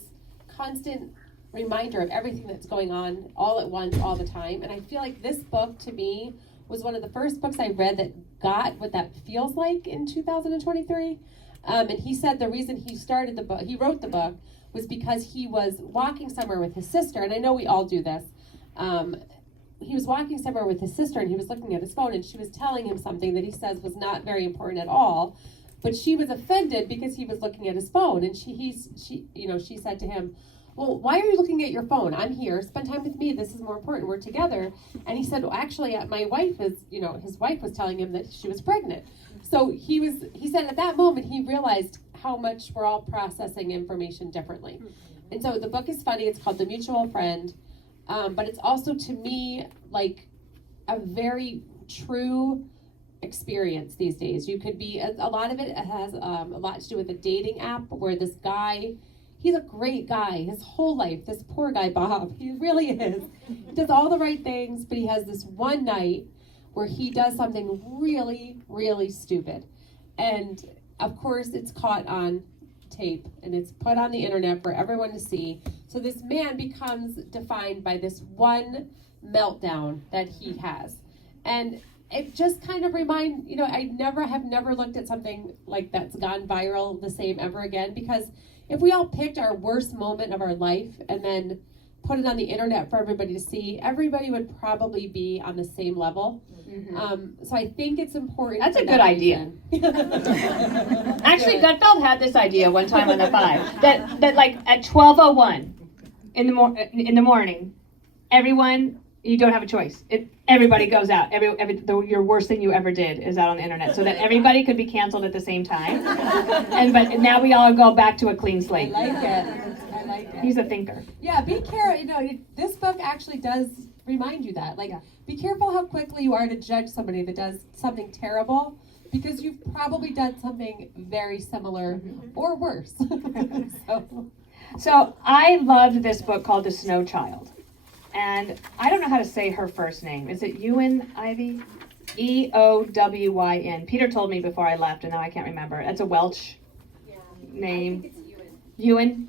constant reminder of everything that's going on all at once, all the time. And I feel like this book, to me, was one of the first books I read that got what that feels like in 2023. And he said the reason he wrote the book, was because he was walking somewhere with his sister, and I know we all do this. He was walking somewhere with his sister, and he was looking at his phone, and she was telling him something that he says was not very important at all, but she was offended because he was looking at his phone, and she said to him, "Well, why are you looking at your phone? I'm here. Spend time with me. This is more important. We're together." And he said, "Well, actually, my wife is," his wife was telling him that she was pregnant. So he said at that moment he realized how much we're all processing information differently. And so the book is funny. It's called The Mutual Friend, but it's also, to me, like a very true experience these days. You could be, a lot of it has a lot to do with a dating app where this guy, he's a great guy his whole life, this poor guy Bob, he really is. He does all the right things, but he has this one night where he does something really, really stupid. And of course it's caught on tape and it's put on the internet for everyone to see. So this man becomes defined by this one meltdown that he has. And it just kind of I have never looked at something like that's gone viral the same ever again, because if we all picked our worst moment of our life and then put it on the internet for everybody to see, everybody would probably be on the same level. Mm-hmm. So I think it's important. That's a good idea. Actually, Gutfeld had this idea one time on the 5 that like at 12:01 in the morning, everyone, you don't have a choice. Everybody goes out. Your worst thing you ever did is out on the internet, so that everybody could be canceled at the same time. But now we all go back to a clean slate. I like it. He's a thinker. Yeah, be careful. This book actually does remind you that. Be careful how quickly you are to judge somebody that does something terrible, because you've probably done something very similar or worse. So I loved this book called The Snow Child. And I don't know how to say her first name. Is it Eowyn Ivy? Eowyn. Peter told me before I left, and now I can't remember. It's a Welsh name. I think it's Ewan.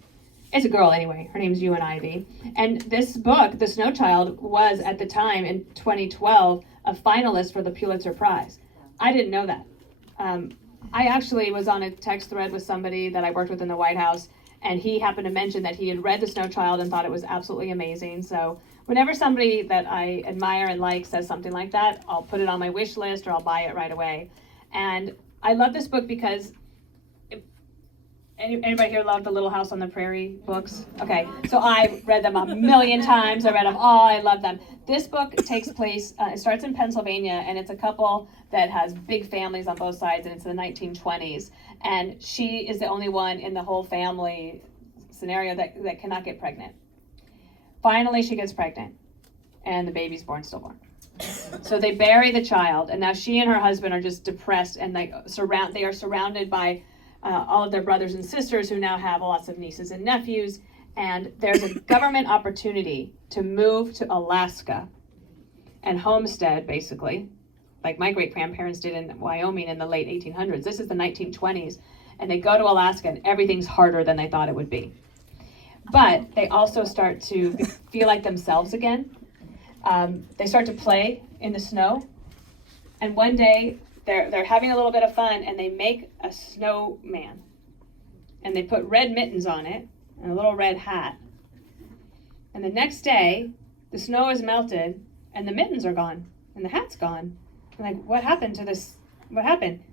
It's a girl anyway. Her name's Eowyn Ivy. And this book, The Snow Child, was at the time in 2012 a finalist for the Pulitzer Prize. I didn't know that. I actually was on a text thread with somebody that I worked with in the White House, and he happened to mention that he had read The Snow Child and thought it was absolutely amazing. So whenever somebody that I admire and like says something like that, I'll put it on my wish list or I'll buy it right away. And I love this book because anybody here love the Little House on the Prairie books? Okay, so I read them a million times. I read them all. I love them. This book takes place, it starts in Pennsylvania, and it's a couple that has big families on both sides, and it's the 1920s. And she is the only one in the whole family scenario that cannot get pregnant. Finally, she gets pregnant, and the baby's stillborn. So they bury the child, and now she and her husband are just depressed, and they are surrounded by all of their brothers and sisters who now have lots of nieces and nephews, and there's a government opportunity to move to Alaska and homestead, basically, like my great-grandparents did in Wyoming in the late 1800s. This is the 1920s, and they go to Alaska, and everything's harder than they thought it would be. But they also start to feel like themselves again. They start to play in the snow, and one day they're having a little bit of fun, and they make a snowman, and they put red mittens on it and a little red hat. And the next day, the snow is melted, and the mittens are gone, and the hat's gone. I'm like, what happened to this? What happened?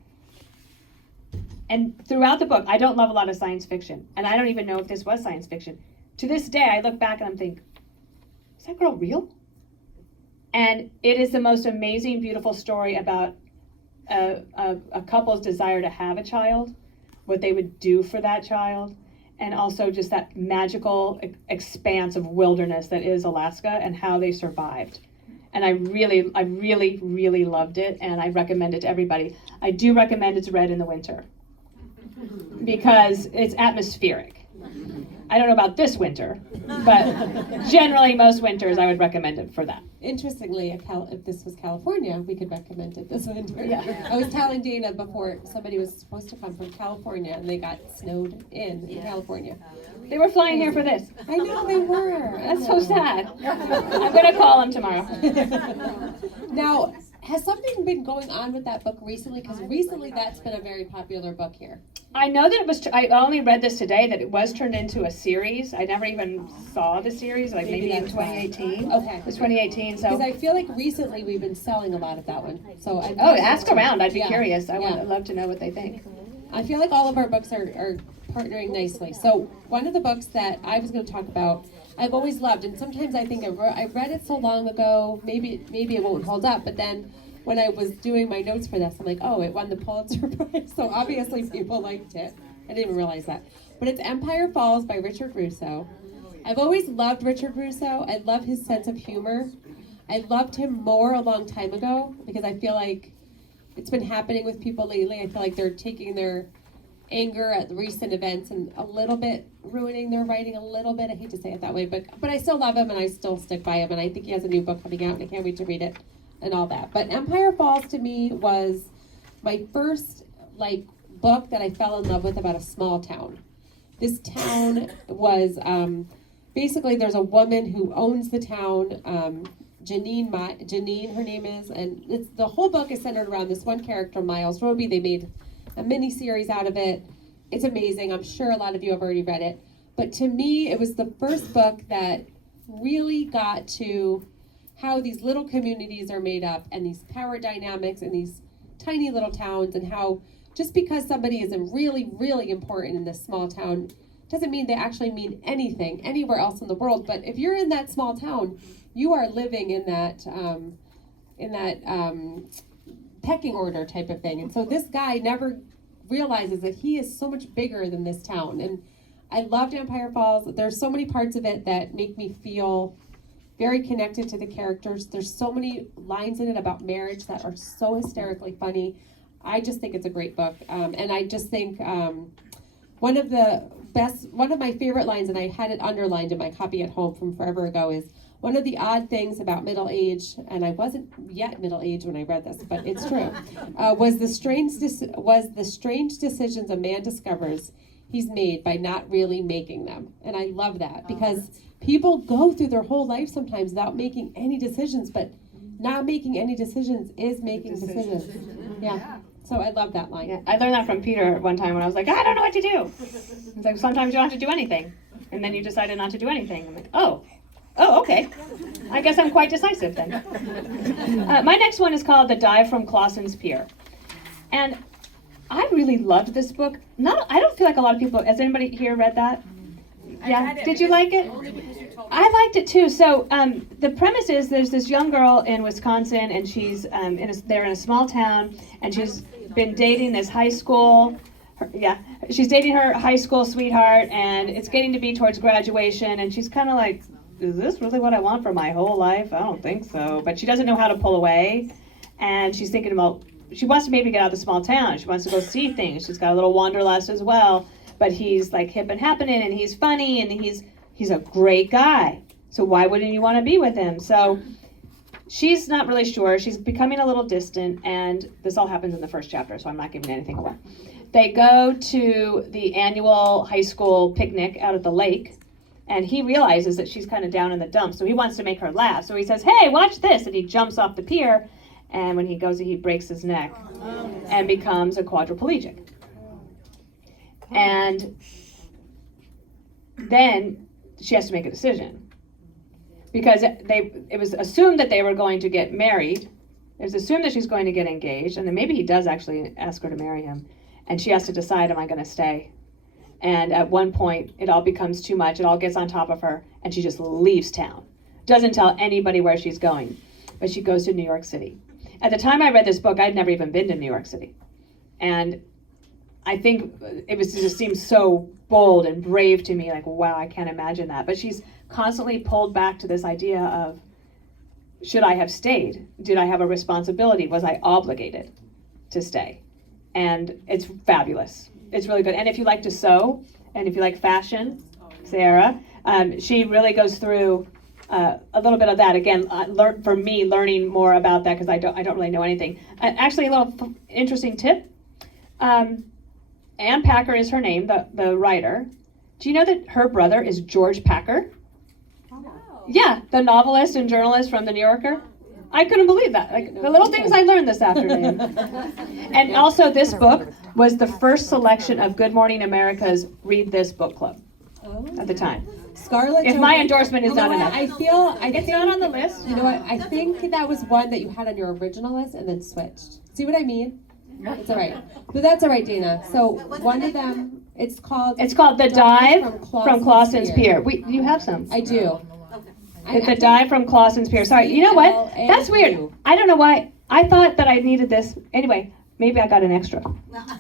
And throughout the book, I don't love a lot of science fiction, and I don't even know if this was science fiction. To this day, I look back and I'm thinking, is that girl real? And it is the most amazing, beautiful story about a couple's desire to have a child, what they would do for that child, and also just that magical expanse of wilderness that is Alaska and how they survived. And I really, really loved it, and I recommend it to everybody. I do recommend it's read in the winter because it's atmospheric. I don't know about this winter, but generally most winters I would recommend it for that. Interestingly, if this was California, we could recommend it this winter. Yeah. I was telling Dana before, somebody was supposed to come from California and they got snowed in California. They were flying here for this. I know they were. That's so sad. I'm gonna call them tomorrow. Now, has something been going on with that book recently? Because recently that's been a very popular book here. I know that it was, I only read this today, that it was turned into a series. I never even saw the series, like maybe in that's why. 2018. Okay. It was 2018, so. Because I feel like recently we've been selling a lot of that one. So Oh, ask around, I'd be Yeah. curious. Yeah. I'd love to know what they think. I feel like all of our books are partnering nicely. So one of the books that I was going to talk about, I've always loved, and sometimes I think I read it so long ago, maybe it won't hold up, but then when I was doing my notes for this, I'm like, oh, it won the Pulitzer Prize, so obviously people liked it. I didn't even realize that. But it's Empire Falls by Richard Russo. I've always loved Richard Russo. I love his sense of humor. I loved him more a long time ago because I feel like it's been happening with people lately. I feel like they're taking their anger at the recent events and a little bit ruining their writing a little bit. I hate to say it that way, but I still love him and I still stick by him, and I think he has a new book coming out and I can't wait to read it and all that. But Empire Falls to me was my first book that I fell in love with about a small town. This town was basically there's a woman who owns the town, Janine her name is, and the whole book is centered around this one character, Miles Roby. They made a mini series out of it. It's amazing. I'm sure a lot of you have already read it. But to me, it was the first book that really got to how these little communities are made up and these power dynamics in these tiny little towns, and how just because somebody is really, really important in this small town doesn't mean they actually mean anything anywhere else in the world. But if you're in that small town, you are living in that pecking order type of thing. And so this guy never realizes that he is so much bigger than this town. And I loved Empire Falls. There's so many parts of it that make me feel very connected to the characters. There's so many lines in it about marriage that are so hysterically funny. I just think it's a great book. And I just think one of my favorite lines, and I had it underlined in my copy at home from forever ago, is one of the odd things about middle age, and I wasn't yet middle aged when I read this, but it's true, was the strange decisions a man discovers he's made by not really making them. And I love that because people go through their whole life sometimes without making any decisions, but not making any decisions is making decisions. Yeah. So I love that line. Yeah, I learned that from Peter one time when I was like, I don't know what to do. He's like, sometimes you don't have to do anything. And then you decided not to do anything. I'm like, oh, okay. I guess I'm quite decisive then. My next one is called The Dive from Clauson's Pier. And I really loved this book. I don't feel like a lot of people, has anybody here read that? Yeah, did you like it? I liked it too. So the premise is there's this young girl in Wisconsin, and she's they're in a small town, and she's been dating this high school. She's dating her high school sweetheart, and it's getting to be towards graduation, and she's kind of like, is this really what I want for my whole life? I don't think so. But she doesn't know how to pull away, and she's thinking about, she wants to maybe get out of the small town. She wants to go see things. She's got a little wanderlust as well, but he's like hip and happening, and he's funny, and he's a great guy. So why wouldn't you want to be with him? So she's not really sure. She's becoming a little distant, and this all happens in the first chapter, so I'm not giving anything away. They go to the annual high school picnic out at the lake, and he realizes that she's kind of down in the dumps, so he wants to make her laugh. So he says, hey, watch this, and he jumps off the pier, and when he goes, he breaks his neck and becomes a quadriplegic. And then she has to make a decision, because it was assumed that they were going to get married. It was assumed that she's going to get engaged, and then maybe he does actually ask her to marry him, and she has to decide, am I going to stay? And at one point, it all becomes too much. It all gets on top of her, and she just leaves town. Doesn't tell anybody where she's going, but she goes to New York City. At the time I read this book, I'd never even been to New York City, and I think it just seems so bold and brave to me, like, wow, I can't imagine that. But she's constantly pulled back to this idea of, should I have stayed? Did I have a responsibility? Was I obligated to stay? And it's fabulous. It's really good. And if you like to sew, and if you like fashion, Sarah. She really goes through a little bit of that again. For me, learning more about that because I don't really know anything. Actually, a little interesting tip. Ann Packer is her name, the writer. Do you know that her brother is George Packer? Yeah, the novelist and journalist from the New Yorker. I couldn't believe that. Like the little things I learned this afternoon. And also, this book was the first selection of Good Morning America's Read This Book Club at the time. Scarlett. If my endorsement is not enough. I It's think not on the list. You know what? I think that was one that you had on your original list and then switched. See what I mean? It's all right. But that's all right, Dana. So one of them, it's called The Dive from Clauson's Pier. You have some. I do. The Dive from Clauson's Pier. Sorry, you know what? That's weird. I don't know why. I thought that I needed this. Anyway, maybe I got an extra.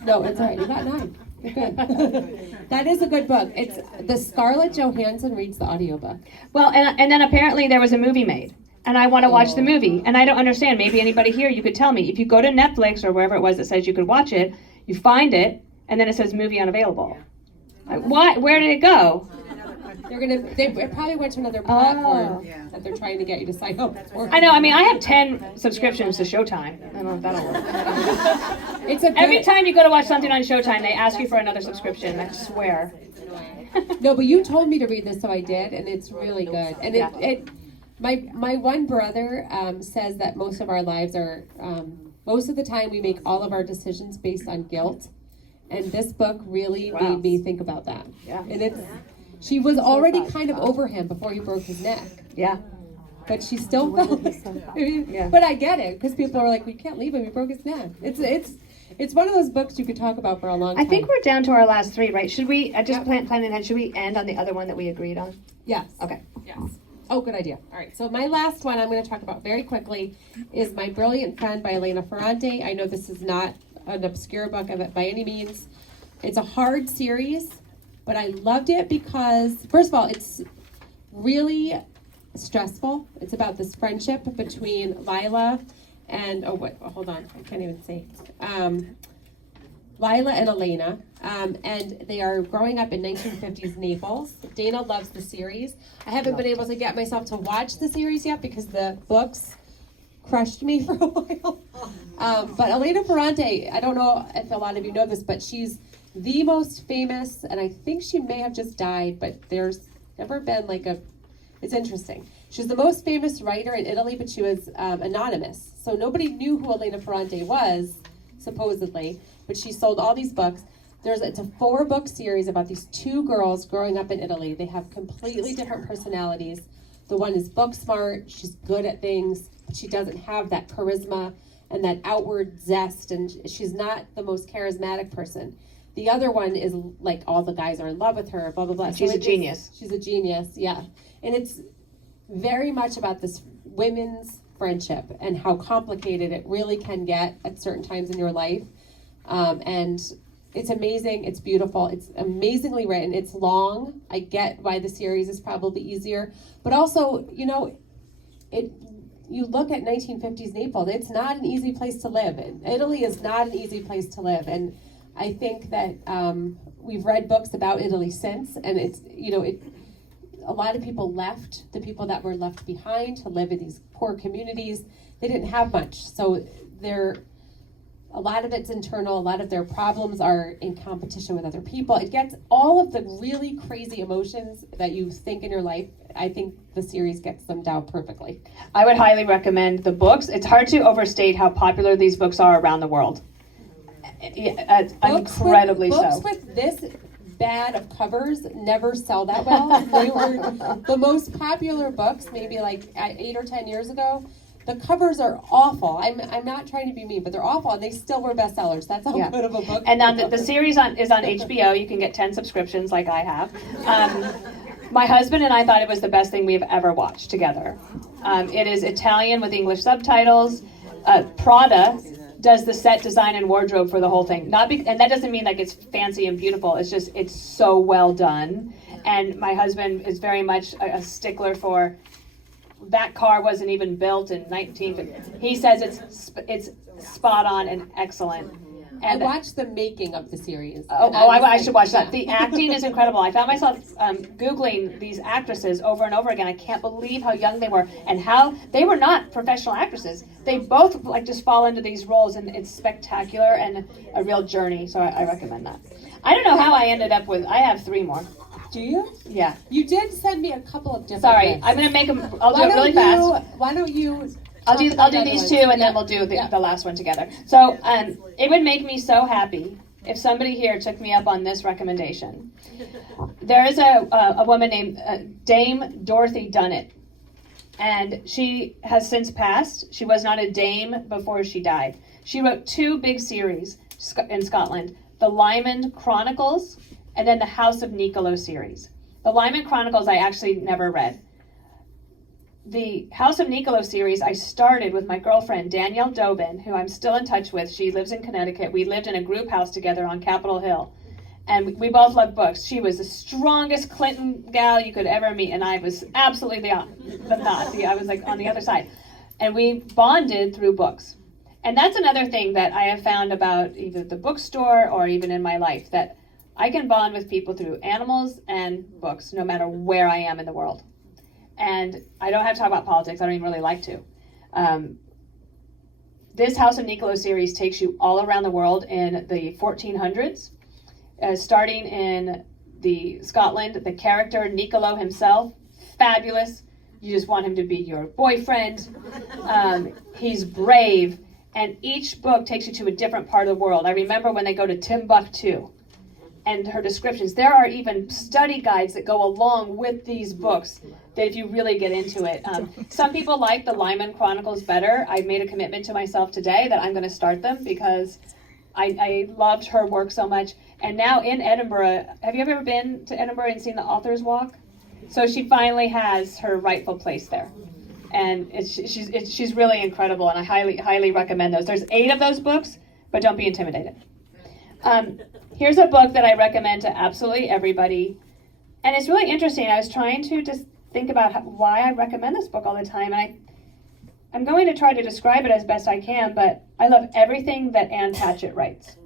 No, it's all right. You got 9. You're good. That is a good book. It's the Scarlett Johansson reads the audiobook. Well, and then apparently there was a movie made. And I want to watch the movie. And I don't understand. Maybe anybody here, you could tell me. If you go to Netflix or wherever it was that says you could watch it, you find it, and then it says movie unavailable. Why? Where did it go? They probably went to another platform that they're trying to get you to sign up for. I know. I mean, I have 10 subscriptions to Showtime. I don't know if that'll work. Every time you go to watch something on Showtime, they ask you for another subscription. I swear. No, but you told me to read this, so I did, and it's really good. And my one brother says that most of our lives are, most of the time we make all of our decisions based on guilt. And this book really made me think about that. Yeah. And she was already kind of over him before he broke his neck. Yeah. But she still felt But I get it, because people are like, we can't leave him, he broke his neck. It's one of those books you could talk about for a long time. I think we're down to our last 3, right? Should we, planning ahead, should we end on the other one that we agreed on? Yes. Okay. Yes. Oh, good idea. All right, so my last one I'm going to talk about very quickly is My Brilliant Friend by Eleanor Ferrante. I know this is not an obscure book of it by any means. It's a hard series, but I loved it because, first of all, it's really stressful. It's about this friendship between Lila and, hold on, I can't even say. Lila and Elena, and they are growing up in 1950s Naples. Dana loves the series. I haven't been able to get myself to watch the series yet because the books crushed me for a while. But Elena Ferrante, I don't know if a lot of you know this, but she's the most famous, and I think she may have just died, but there's never been it's interesting. She's the most famous writer in Italy, but she was anonymous. So nobody knew who Elena Ferrante was, supposedly, but she sold all these books. It's a 4-book series about these 2 girls growing up in Italy. They have completely different personalities. The one is book smart, she's good at things, but she doesn't have that charisma and that outward zest, and she's not the most charismatic person. The other one is like all the guys are in love with her, blah, blah, blah. She's a genius. She's a genius, yeah. And it's very much about this women's friendship and how complicated it really can get at certain times in your life. And it's amazing, it's beautiful, it's amazingly written, it's long. I get why the series is probably easier. But also, you look at 1950s Naples, it's not an easy place to live. Italy is not an easy place to live. And I think that we've read books about Italy since, and it's, a lot of people left, the people that were left behind to live in these poor communities, they didn't have much. So a lot of it's internal, a lot of their problems are in competition with other people. It gets all of the really crazy emotions that you think in your life. I think the series gets them down perfectly. I would highly recommend the books. It's hard to overstate how popular these books are around the world. Incredibly so. Books with this bad of covers never sell that well. They were the most popular books maybe 8 or 10 years ago. The covers are awful. I'm not trying to be mean, but they're awful, and they still were bestsellers. That's how good of a book. And the series is on HBO. You can get 10 subscriptions like I have. My husband and I thought it was the best thing we've ever watched together. It is Italian with English subtitles. Prada does the set design and wardrobe for the whole thing. And that doesn't mean it's fancy and beautiful. It's just, it's so well done. And my husband is very much a stickler for that car wasn't even built in 1950. He says it's spot on and excellent. I And watched the making of the series. I should watch that. The acting is incredible. I found myself Googling these actresses over and over again. I can't believe how young they were and how they were not professional actresses. They both like just fall into these roles, and it's spectacular and a real journey. So I recommend that. I don't know how I ended up with. I have 3 more. Do you? Yeah. You did send me a couple of different. Sorry, lists. I'm gonna make them. I'll do it really fast. Why don't you? I'll do talk about these other 2, ones? and then we'll do the last one together. So it would make me so happy if somebody here took me up on this recommendation. There is a woman named Dame Dorothy Dunnett, and she has since passed. She was not a dame before she died. She wrote 2 big series in Scotland, the Lyman Chronicles, and then the House of Niccolo series. The Lyman Chronicles I actually never read. The House of Niccolo series I started with my girlfriend Danielle Dobin, who I'm still in touch with. She lives in Connecticut. We lived in a group house together on Capitol Hill, and we both loved books. She was the strongest Clinton gal you could ever meet, and I was absolutely I was like on the other side, and we bonded through books. And that's another thing that I have found about either the bookstore or even in my life, that I can bond with people through animals and books, no matter where I am in the world. And I don't have to talk about politics. I don't even really like to. This House of Niccolo series takes you all around the world in the 1400s, starting in the Scotland. The character Niccolo himself, fabulous. You just want him to be your boyfriend. He's brave, and each book takes you to a different part of the world. I remember when they go to Timbuktu, and her descriptions. There are even study guides that go along with these books that if you really get into it. Some people like the Lyman Chronicles better. I made a commitment to myself today that I'm going to start them because I loved her work so much. And now in Edinburgh, have you ever been to Edinburgh and seen the Author's Walk? So she finally has her rightful place there. And she's really incredible, and I highly recommend those. There's 8 of those books, but don't be intimidated. Here's a book that I recommend to absolutely everybody, and it's really interesting. I was trying to just think about why I recommend this book all the time, and I'm going to try to describe it as best I can, but I love everything that Ann Patchett writes.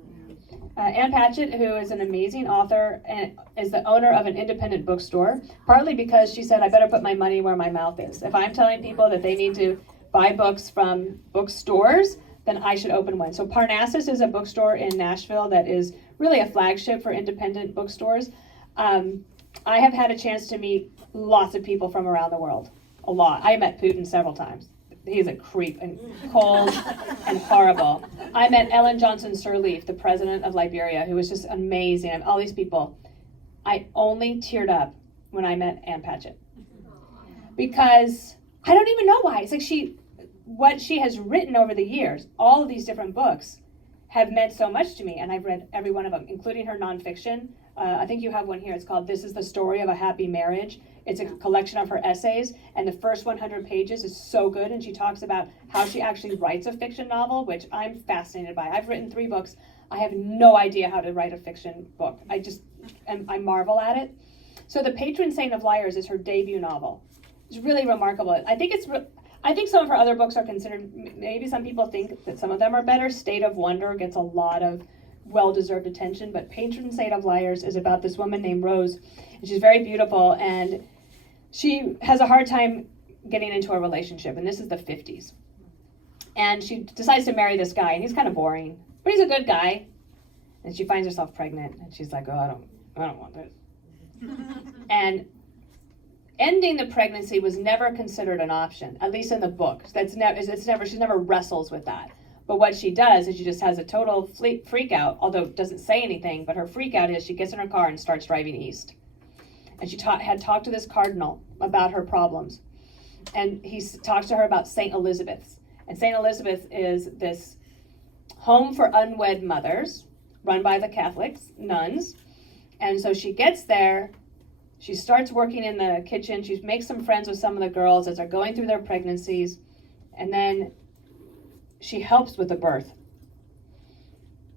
Ann Patchett, who is an amazing author and is the owner of an independent bookstore, partly because she said, I better put my money where my mouth is. If I'm telling people that they need to buy books from bookstores, then I should open one. So Parnassus is a bookstore in Nashville that is really a flagship for independent bookstores. I have had a chance to meet lots of people from around the world, a lot. I met Putin several times. He's a creep and cold and horrible. I met Ellen Johnson Sirleaf, the president of Liberia, who was just amazing. And all these people. I only teared up when I met Ann Patchett. Because I don't even know why. It's like what she has written over the years, all of these different books, have meant so much to me, and I've read every one of them, including her nonfiction. I think you have one here. It's called This is the Story of a Happy Marriage. It's a collection of her essays, and the first 100 pages is so good, and she talks about how she actually writes a fiction novel, which I'm fascinated by. I've written 3 books. I have no idea how to write a fiction book. I marvel at it. So The Patron Saint of Liars is her debut novel. It's really remarkable. I think some of her other books are considered, maybe some people think that some of them are better. State of Wonder gets a lot of well-deserved attention, but Patron Saint of Liars is about this woman named Rose, and she's very beautiful, and she has a hard time getting into a relationship, and this is the 50s. And she decides to marry this guy, and he's kind of boring, but he's a good guy. And she finds herself pregnant, and she's like, oh, I don't want this. And ending the pregnancy was never considered an option, at least in the book. She never wrestles with that. But what she does is she just has a total freak out, although it doesn't say anything, but her freak out is she gets in her car and starts driving east. And she had talked to this cardinal about her problems. And he talks to her about St. Elizabeth's. And St. Elizabeth is this home for unwed mothers run by the Catholics, nuns. And so she gets there. She starts working in the kitchen. She makes some friends with some of the girls as they're going through their pregnancies. And then she helps with the birth.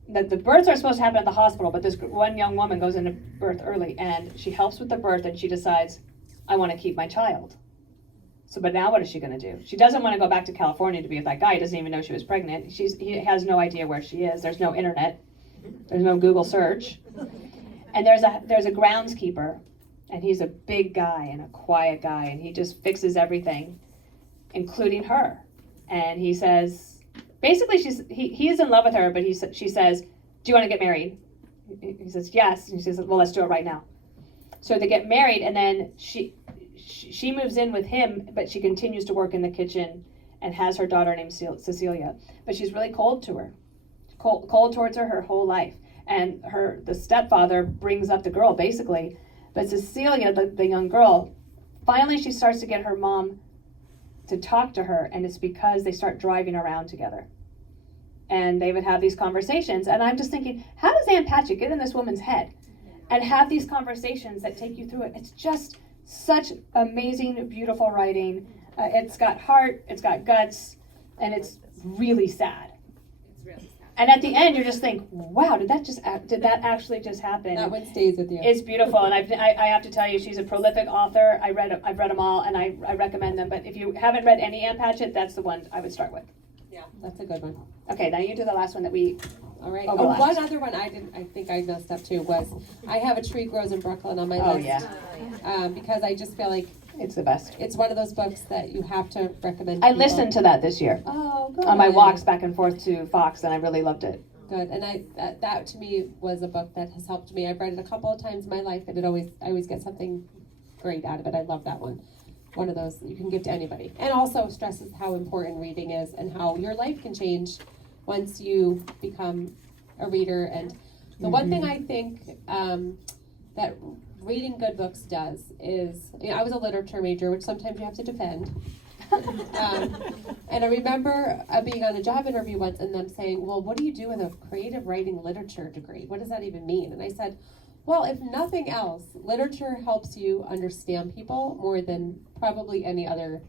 The births are supposed to happen at the hospital, but this one young woman goes into birth early, and she helps with the birth, and she decides, I want to keep my child. So, but now what is she going to do? She doesn't want to go back to California to be with that guy. He doesn't even know she was pregnant. He has no idea where she is. There's no internet. There's no Google search. And there's a groundskeeper, and he's a big guy and a quiet guy, and he just fixes everything, including her. And he says, basically, he's in love with her, but she says, "Do you want to get married?" He says, "Yes." And she says, "Well, let's do it right now." So they get married, and then she moves in with him, but she continues to work in the kitchen and has her daughter named Cecilia. But she's really cold to her, cold towards her whole life. And the stepfather brings up the girl, basically. But Cecilia, the young girl, finally she starts to get her mom to talk to her, and it's because they start driving around together. And they would have these conversations, and I'm just thinking, how does Ann Patchett get in this woman's head and have these conversations that take you through it? It's just such amazing, beautiful writing. It's got heart, it's got guts, and it's really sad. It's really sad. And at the end, you're just think, wow, did that actually just happen? That one stays with you. It's beautiful, and I have to tell you, she's a prolific author. I've read them all, and I recommend them. But if you haven't read any Ann Patchett, that's the one I would start with. Yeah, that's a good one. Okay, now you do the last one that we. All right. overlapped. One other one I think I messed up too was I Have a Tree Grows in Brooklyn on my Oh list. yeah, Because I just feel like it's the best. it's one of those books that you have to recommend. To I people. listened to that this year Oh, good. on my walks back and forth to Fox, and I really loved it. Good, and that to me was a book that has helped me. I've read it a couple of times in my life, and I always get something great out of it. I love that one. One of those you can give to anybody, and also stresses how important reading is and how your life can change once you become a reader. And the one thing I think that reading good books does is, I was a literature major, which sometimes you have to defend. And I remember being on a job interview once and them saying, "Well, what do you do with a creative writing literature degree? What does that even mean?" And I said, well, if nothing else, literature helps you understand people more than probably any other.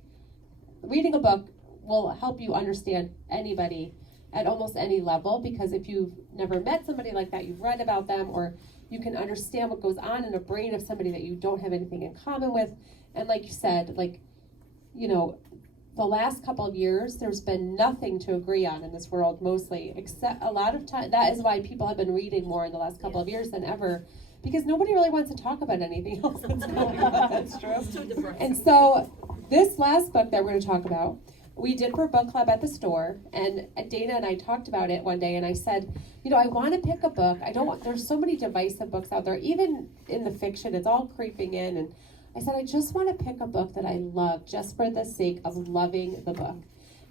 Reading a book will help you understand anybody at almost any level, because if you've never met somebody like that, you've read about them, or you can understand what goes on in a brain of somebody that you don't have anything in common with. And like you said, the last couple of years, there's been nothing to agree on in this world, mostly, except a lot of time. That is why people have been reading more in the last couple of years than ever, because nobody really wants to talk about anything else that's going on. That's true. It's too depressing. And so this last book that we're going to talk about, we did for book club at the store, and Dana and I talked about it one day, and I said, I want to pick a book. There's so many divisive books out there, even in the fiction, it's all creeping in, and I said, I just want to pick a book that I love just for the sake of loving the book.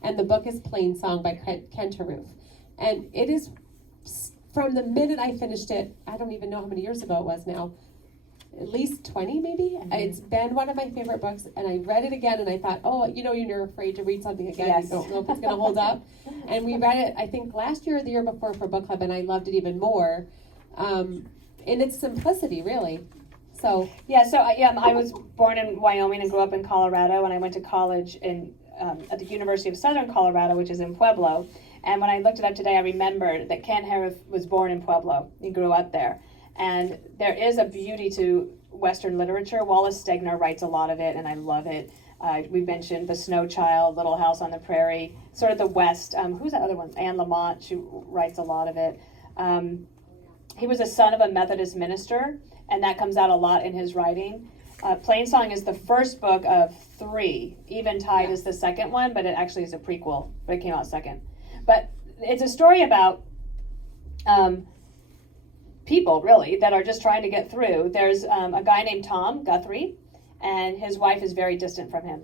And the book is Plainsong by Kent Haruf. And it is, from the minute I finished it, I don't even know how many years ago it was now, at least 20 maybe. It's been one of my favorite books, and I read it again, and I thought, you're afraid to read something again. Yes. You don't know if it's going to hold up. And we read it, I think, last year or the year before for book club, and I loved it even more. In its simplicity, really. So I was born in Wyoming and grew up in Colorado, and I went to college at the University of Southern Colorado, which is in Pueblo. And when I looked it up today, I remembered that Kent Haruf was born in Pueblo. He grew up there. And there is a beauty to Western literature. Wallace Stegner writes a lot of it, and I love it. We mentioned The Snow Child, Little House on the Prairie, sort of the West. Who's that other one? Anne Lamott, she writes a lot of it. He was a son of a Methodist minister, and that comes out a lot in his writing. Plainsong is the first book of 3. Eventide is the second one, but it actually is a prequel, but it came out second. But it's a story about people, really, that are just trying to get through. There's a guy named Tom Guthrie, and his wife is very distant from him.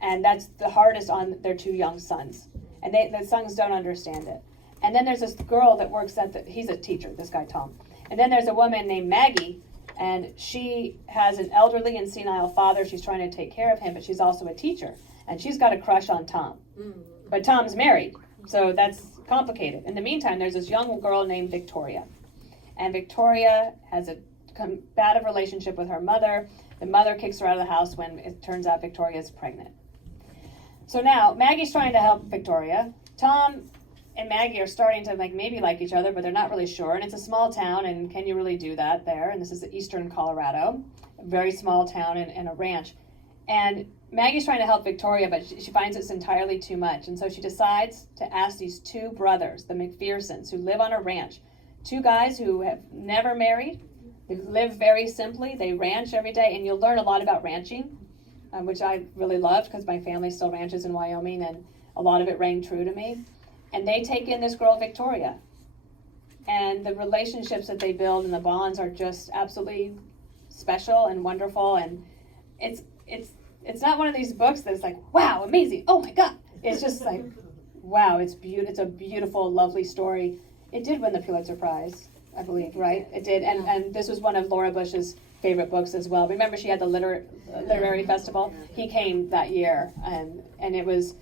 And that's the hardest on their 2 young sons. And the sons don't understand it. And then there's this girl that works he's a teacher, this guy Tom. And then there's a woman named Maggie, and she has an elderly and senile father. She's trying to take care of him, but she's also a teacher. And she's got a crush on Tom. But Tom's married, so that's complicated. In the meantime, there's this young girl named Victoria. And Victoria has a combative relationship with her mother. The mother kicks her out of the house when it turns out Victoria is pregnant. So now, Maggie's trying to help Victoria. Tom and Maggie are starting to maybe like each other, but they're not really sure. And it's a small town, and can you really do that there? And this is eastern Colorado, a very small town and a ranch. And Maggie's trying to help Victoria, but she finds it's entirely too much. And so she decides to ask these 2 brothers, the McPhersons, who live on a ranch, two guys who have never married. They live very simply. They ranch every day, and you'll learn a lot about ranching, which I really loved because my family still ranches in Wyoming, and a lot of it rang true to me. And they take in this girl, Victoria. And the relationships that they build and the bonds are just absolutely special and wonderful. And it's not one of these books that's like, wow, amazing, oh my God. It's just like, wow, it's a beautiful, lovely story. It did win the Pulitzer Prize, I believe, right? It did, and this was one of Laura Bush's favorite books as well. Remember, she had the literary festival. He came that year, and it was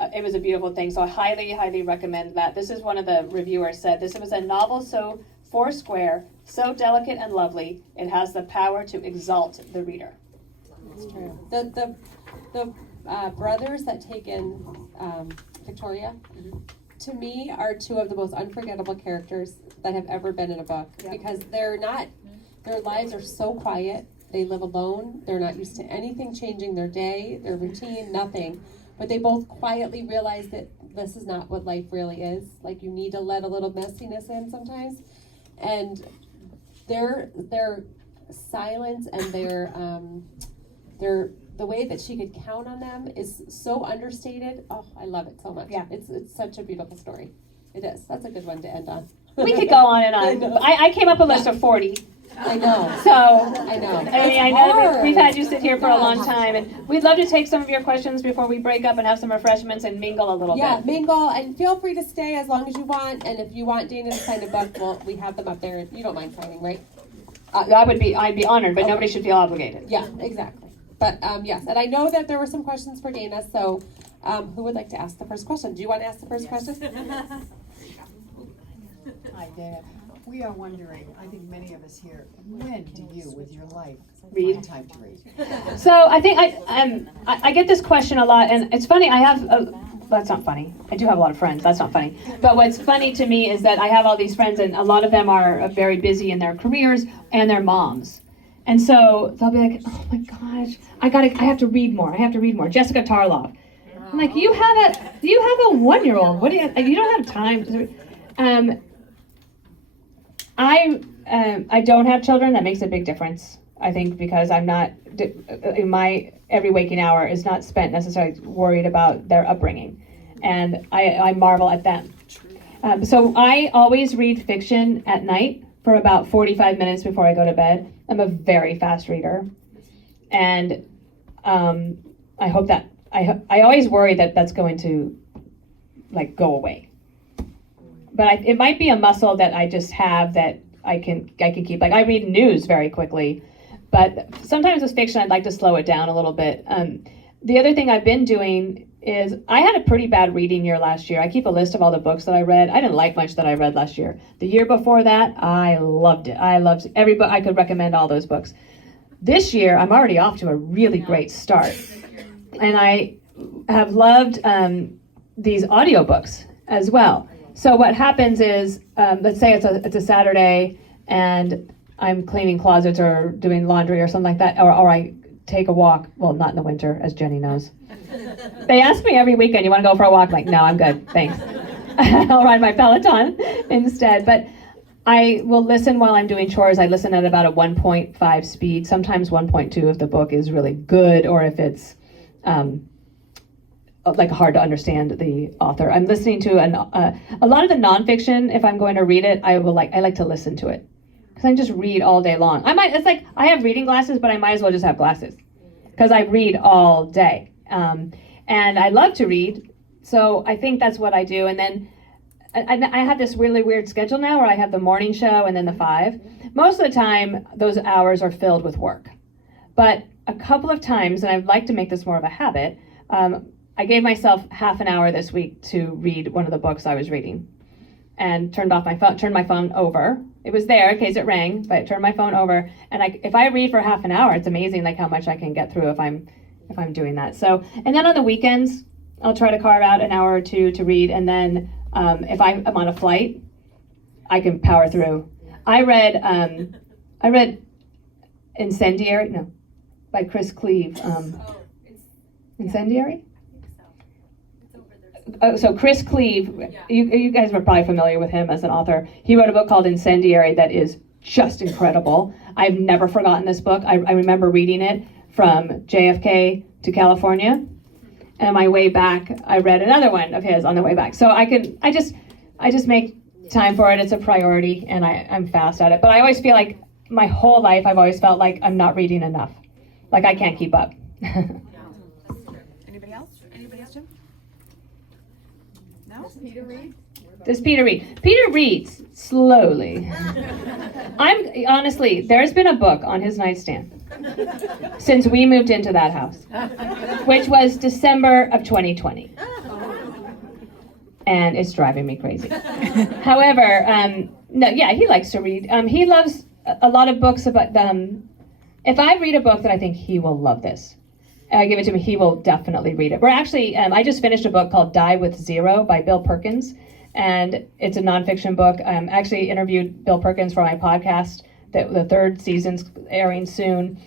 a beautiful thing. So I highly, highly recommend that. This is one of the reviewers said this was a novel so foursquare, so delicate and lovely, it has the power to exalt the reader. It's true. The brothers that take in Victoria, to me, are two of the most unforgettable characters that have ever been in a book, because their lives are so quiet. They live alone. They're not used to anything changing their day, their routine, nothing. But they both quietly realize that this is not what life really is. Like, you need to let a little messiness in sometimes. And their silence and the way that she could count on them is so understated. Oh, I love it so much. Yeah. It's such a beautiful story. It is. That's a good one to end on. We could go on and on. I came up with a list of 40. I know. So, I know. I know we've had you sit here for a long time, and we'd love to take some of your questions before we break up and have some refreshments and mingle a little bit. Yeah, mingle, and feel free to stay as long as you want. And if you want Dana to sign a book, well, we have them up there. You don't mind signing, right? I'd be honored, but nobody should feel obligated. Yeah, exactly. But yes, and I know that there were some questions for Dana. So, who would like to ask the first question? Do you want to ask the first question? Hi, Dana. We are wondering, I think many of us here, when do you, with your life, Read. find time to read? So I think I get this question a lot, and it's funny. That's not funny. I do have a lot of friends. That's not funny. But what's funny to me is that I have all these friends, and a lot of them are very busy in their careers and their moms. And so they'll be like, "Oh my gosh, I have to read more. I have to read more." Jessica Tarlov. I'm like, you have a 1-year-old. What do you don't have time to read. I don't have children. That makes a big difference, I think, because I'm not, my every waking hour is not spent necessarily worried about their upbringing. And I marvel at them. So I always read fiction at night for about 45 minutes before I go to bed. I'm a very fast reader. And I hope that, I always worry that that's going to like go away. But it might be a muscle that I just have that I can keep. Like, I read news very quickly, but sometimes with fiction I'd like to slow it down a little bit. The other thing I've been doing is I had a pretty bad reading year last year. I keep a list of all the books that I read. I didn't like much that I read last year. The year before that, I loved it. I loved every book. I could recommend all those books. This year, I'm already off to a really great start. And I have loved these audiobooks as well. So what happens is, let's say it's a Saturday and I'm cleaning closets or doing laundry or something like that, or I take a walk. Well, not in the winter, as Jenny knows. They ask me every weekend, "You want to go for a walk?" I'm like, no, I'm good, thanks. I'll ride my Peloton instead. But I will listen while I'm doing chores. I listen at about a 1.5 speed, sometimes 1.2 if the book is really good, or if it's like hard to understand the author. I'm listening to a lot of the nonfiction. If I'm going to read it, I like to listen to it because I just read all day long. It's like I have reading glasses, but I might as well just have glasses because I read all day. And I love to read, so I think that's what I do. And then I have this really weird schedule now where I have the morning show and then the 5. Most of the time, those hours are filled with work. But a couple of times, and I'd like to make this more of a habit, I gave myself half an hour this week to read one of the books I was reading, and turned my phone over. It was there in case it rang, but I turned my phone over. And if I read for half an hour, it's amazing like how much I can get through if I'm doing that. So, and then on the weekends, I'll try to carve out an hour or two to read. And then if I'm on a flight, I can power through. I read Incendiary, by Chris Cleave. Incendiary? So Chris Cleave, you guys were probably familiar with him as an author. He wrote a book called Incendiary that is just incredible. I've never forgotten this book. I remember reading it from JFK to California. And on my way back, I read another one of his on the way back. So I just make time for it. It's a priority, and I'm fast at it. But I always feel like my whole life, I've always felt like I'm not reading enough. Like I can't keep up. Anybody else? Jim? No? Does Peter read? Does Peter read? Peter reads slowly. Honestly, there's been a book on his nightstand since we moved into that house, which was December of 2020. And it's driving me crazy. However, no, yeah, he likes to read. He loves a lot of books about if I read a book that I think he will love this, I give it to him, he will definitely read it. We're actually, I just finished a book called Die with Zero by Bill Perkins, and it's a nonfiction book. I actually interviewed Bill Perkins for my podcast, the third season's airing soon.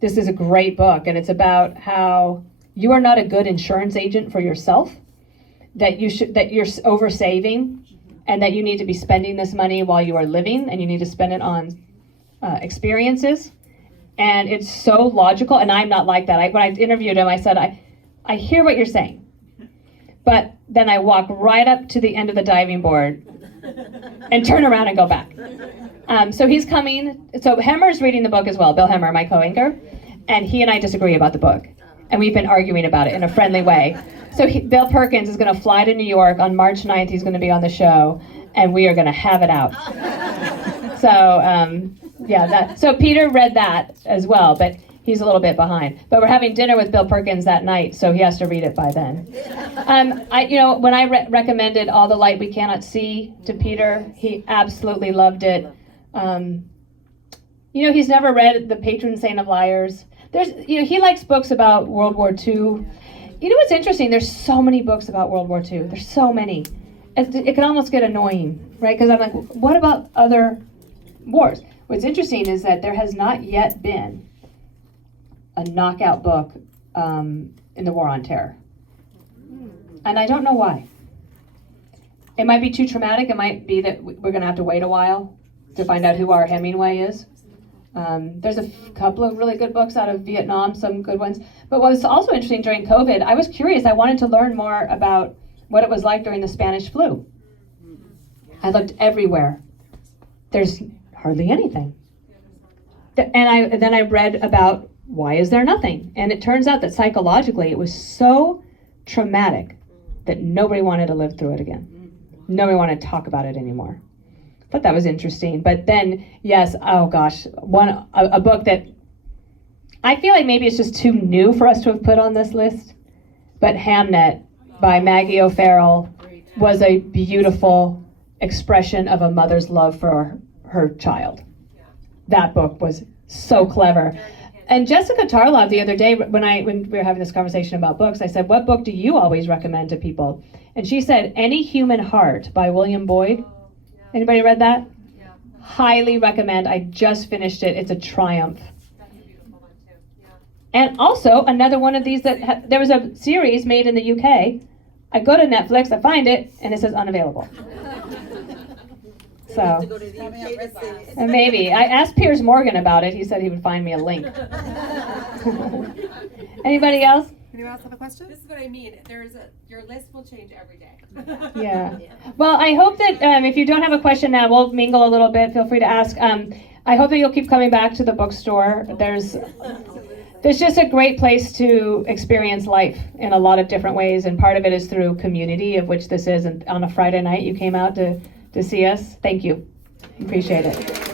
This is a great book, and it's about how you are not a good insurance agent for yourself, that you're over saving, and that you need to be spending this money while you are living, and you need to spend it on experiences. And it's so logical, and I'm not like that. When I interviewed him, I said, I hear what you're saying, but then I walk right up to the end of the diving board and turn around and go back. So he's coming. So Hemmer's reading the book as well, Bill Hemmer, my co-anchor, and he and I disagree about the book, and we've been arguing about it in a friendly way. So Bill Perkins is going to fly to New York on March 9th. He's going to be on the show, and we are going to have it out. So, so Peter read that as well, but he's a little bit behind. But we're having dinner with Bill Perkins that night, so he has to read it by then. When I recommended All the Light We Cannot See to Peter, he absolutely loved it. He's never read The Patron Saint of Liars. He likes books about World War II. You know what's interesting? There's so many books about World War II. There's so many. It can almost get annoying, right? Because I'm like, what about other wars? What's interesting is that there has not yet been a knockout book in the War on Terror. And I don't know why. It might be too traumatic. It might be that we're going to have to wait a while to find out who our Hemingway is. There's a couple of really good books out of Vietnam, some good ones. But what was also interesting during COVID, I was curious. I wanted to learn more about what it was like during the Spanish flu. I looked everywhere. There's hardly anything. And then I read about why is there nothing? And it turns out that psychologically it was so traumatic that nobody wanted to live through it again. Nobody wanted to talk about it anymore. I thought that was interesting. But then, yes, oh gosh, a book that I feel like maybe it's just too new for us to have put on this list, but Hamnet by Maggie O'Farrell was a beautiful expression of a mother's love for her child. That book was so clever. And Jessica Tarlov the other day, when we were having this conversation about books, I said, what book do you always recommend to people? And she said, Any Human Heart by William Boyd. Anybody read that? Yeah. Highly recommend. I just finished it. It's a triumph. That's a beautiful one too. Yeah. And also another one of these that there was a series made in the UK. I go to Netflix, I find it, and it says unavailable. So maybe. I asked Piers Morgan about it. He said he would find me a link. Anybody else? Anyone else have a question? This is what I mean. Your list will change every day. Yeah. Well, I hope that if you don't have a question now, we'll mingle a little bit. Feel free to ask. I hope that you'll keep coming back to the bookstore. There's just a great place to experience life in a lot of different ways, and part of it is through community, of which this is. And on a Friday night, you came out to see us. Thank you. Appreciate it.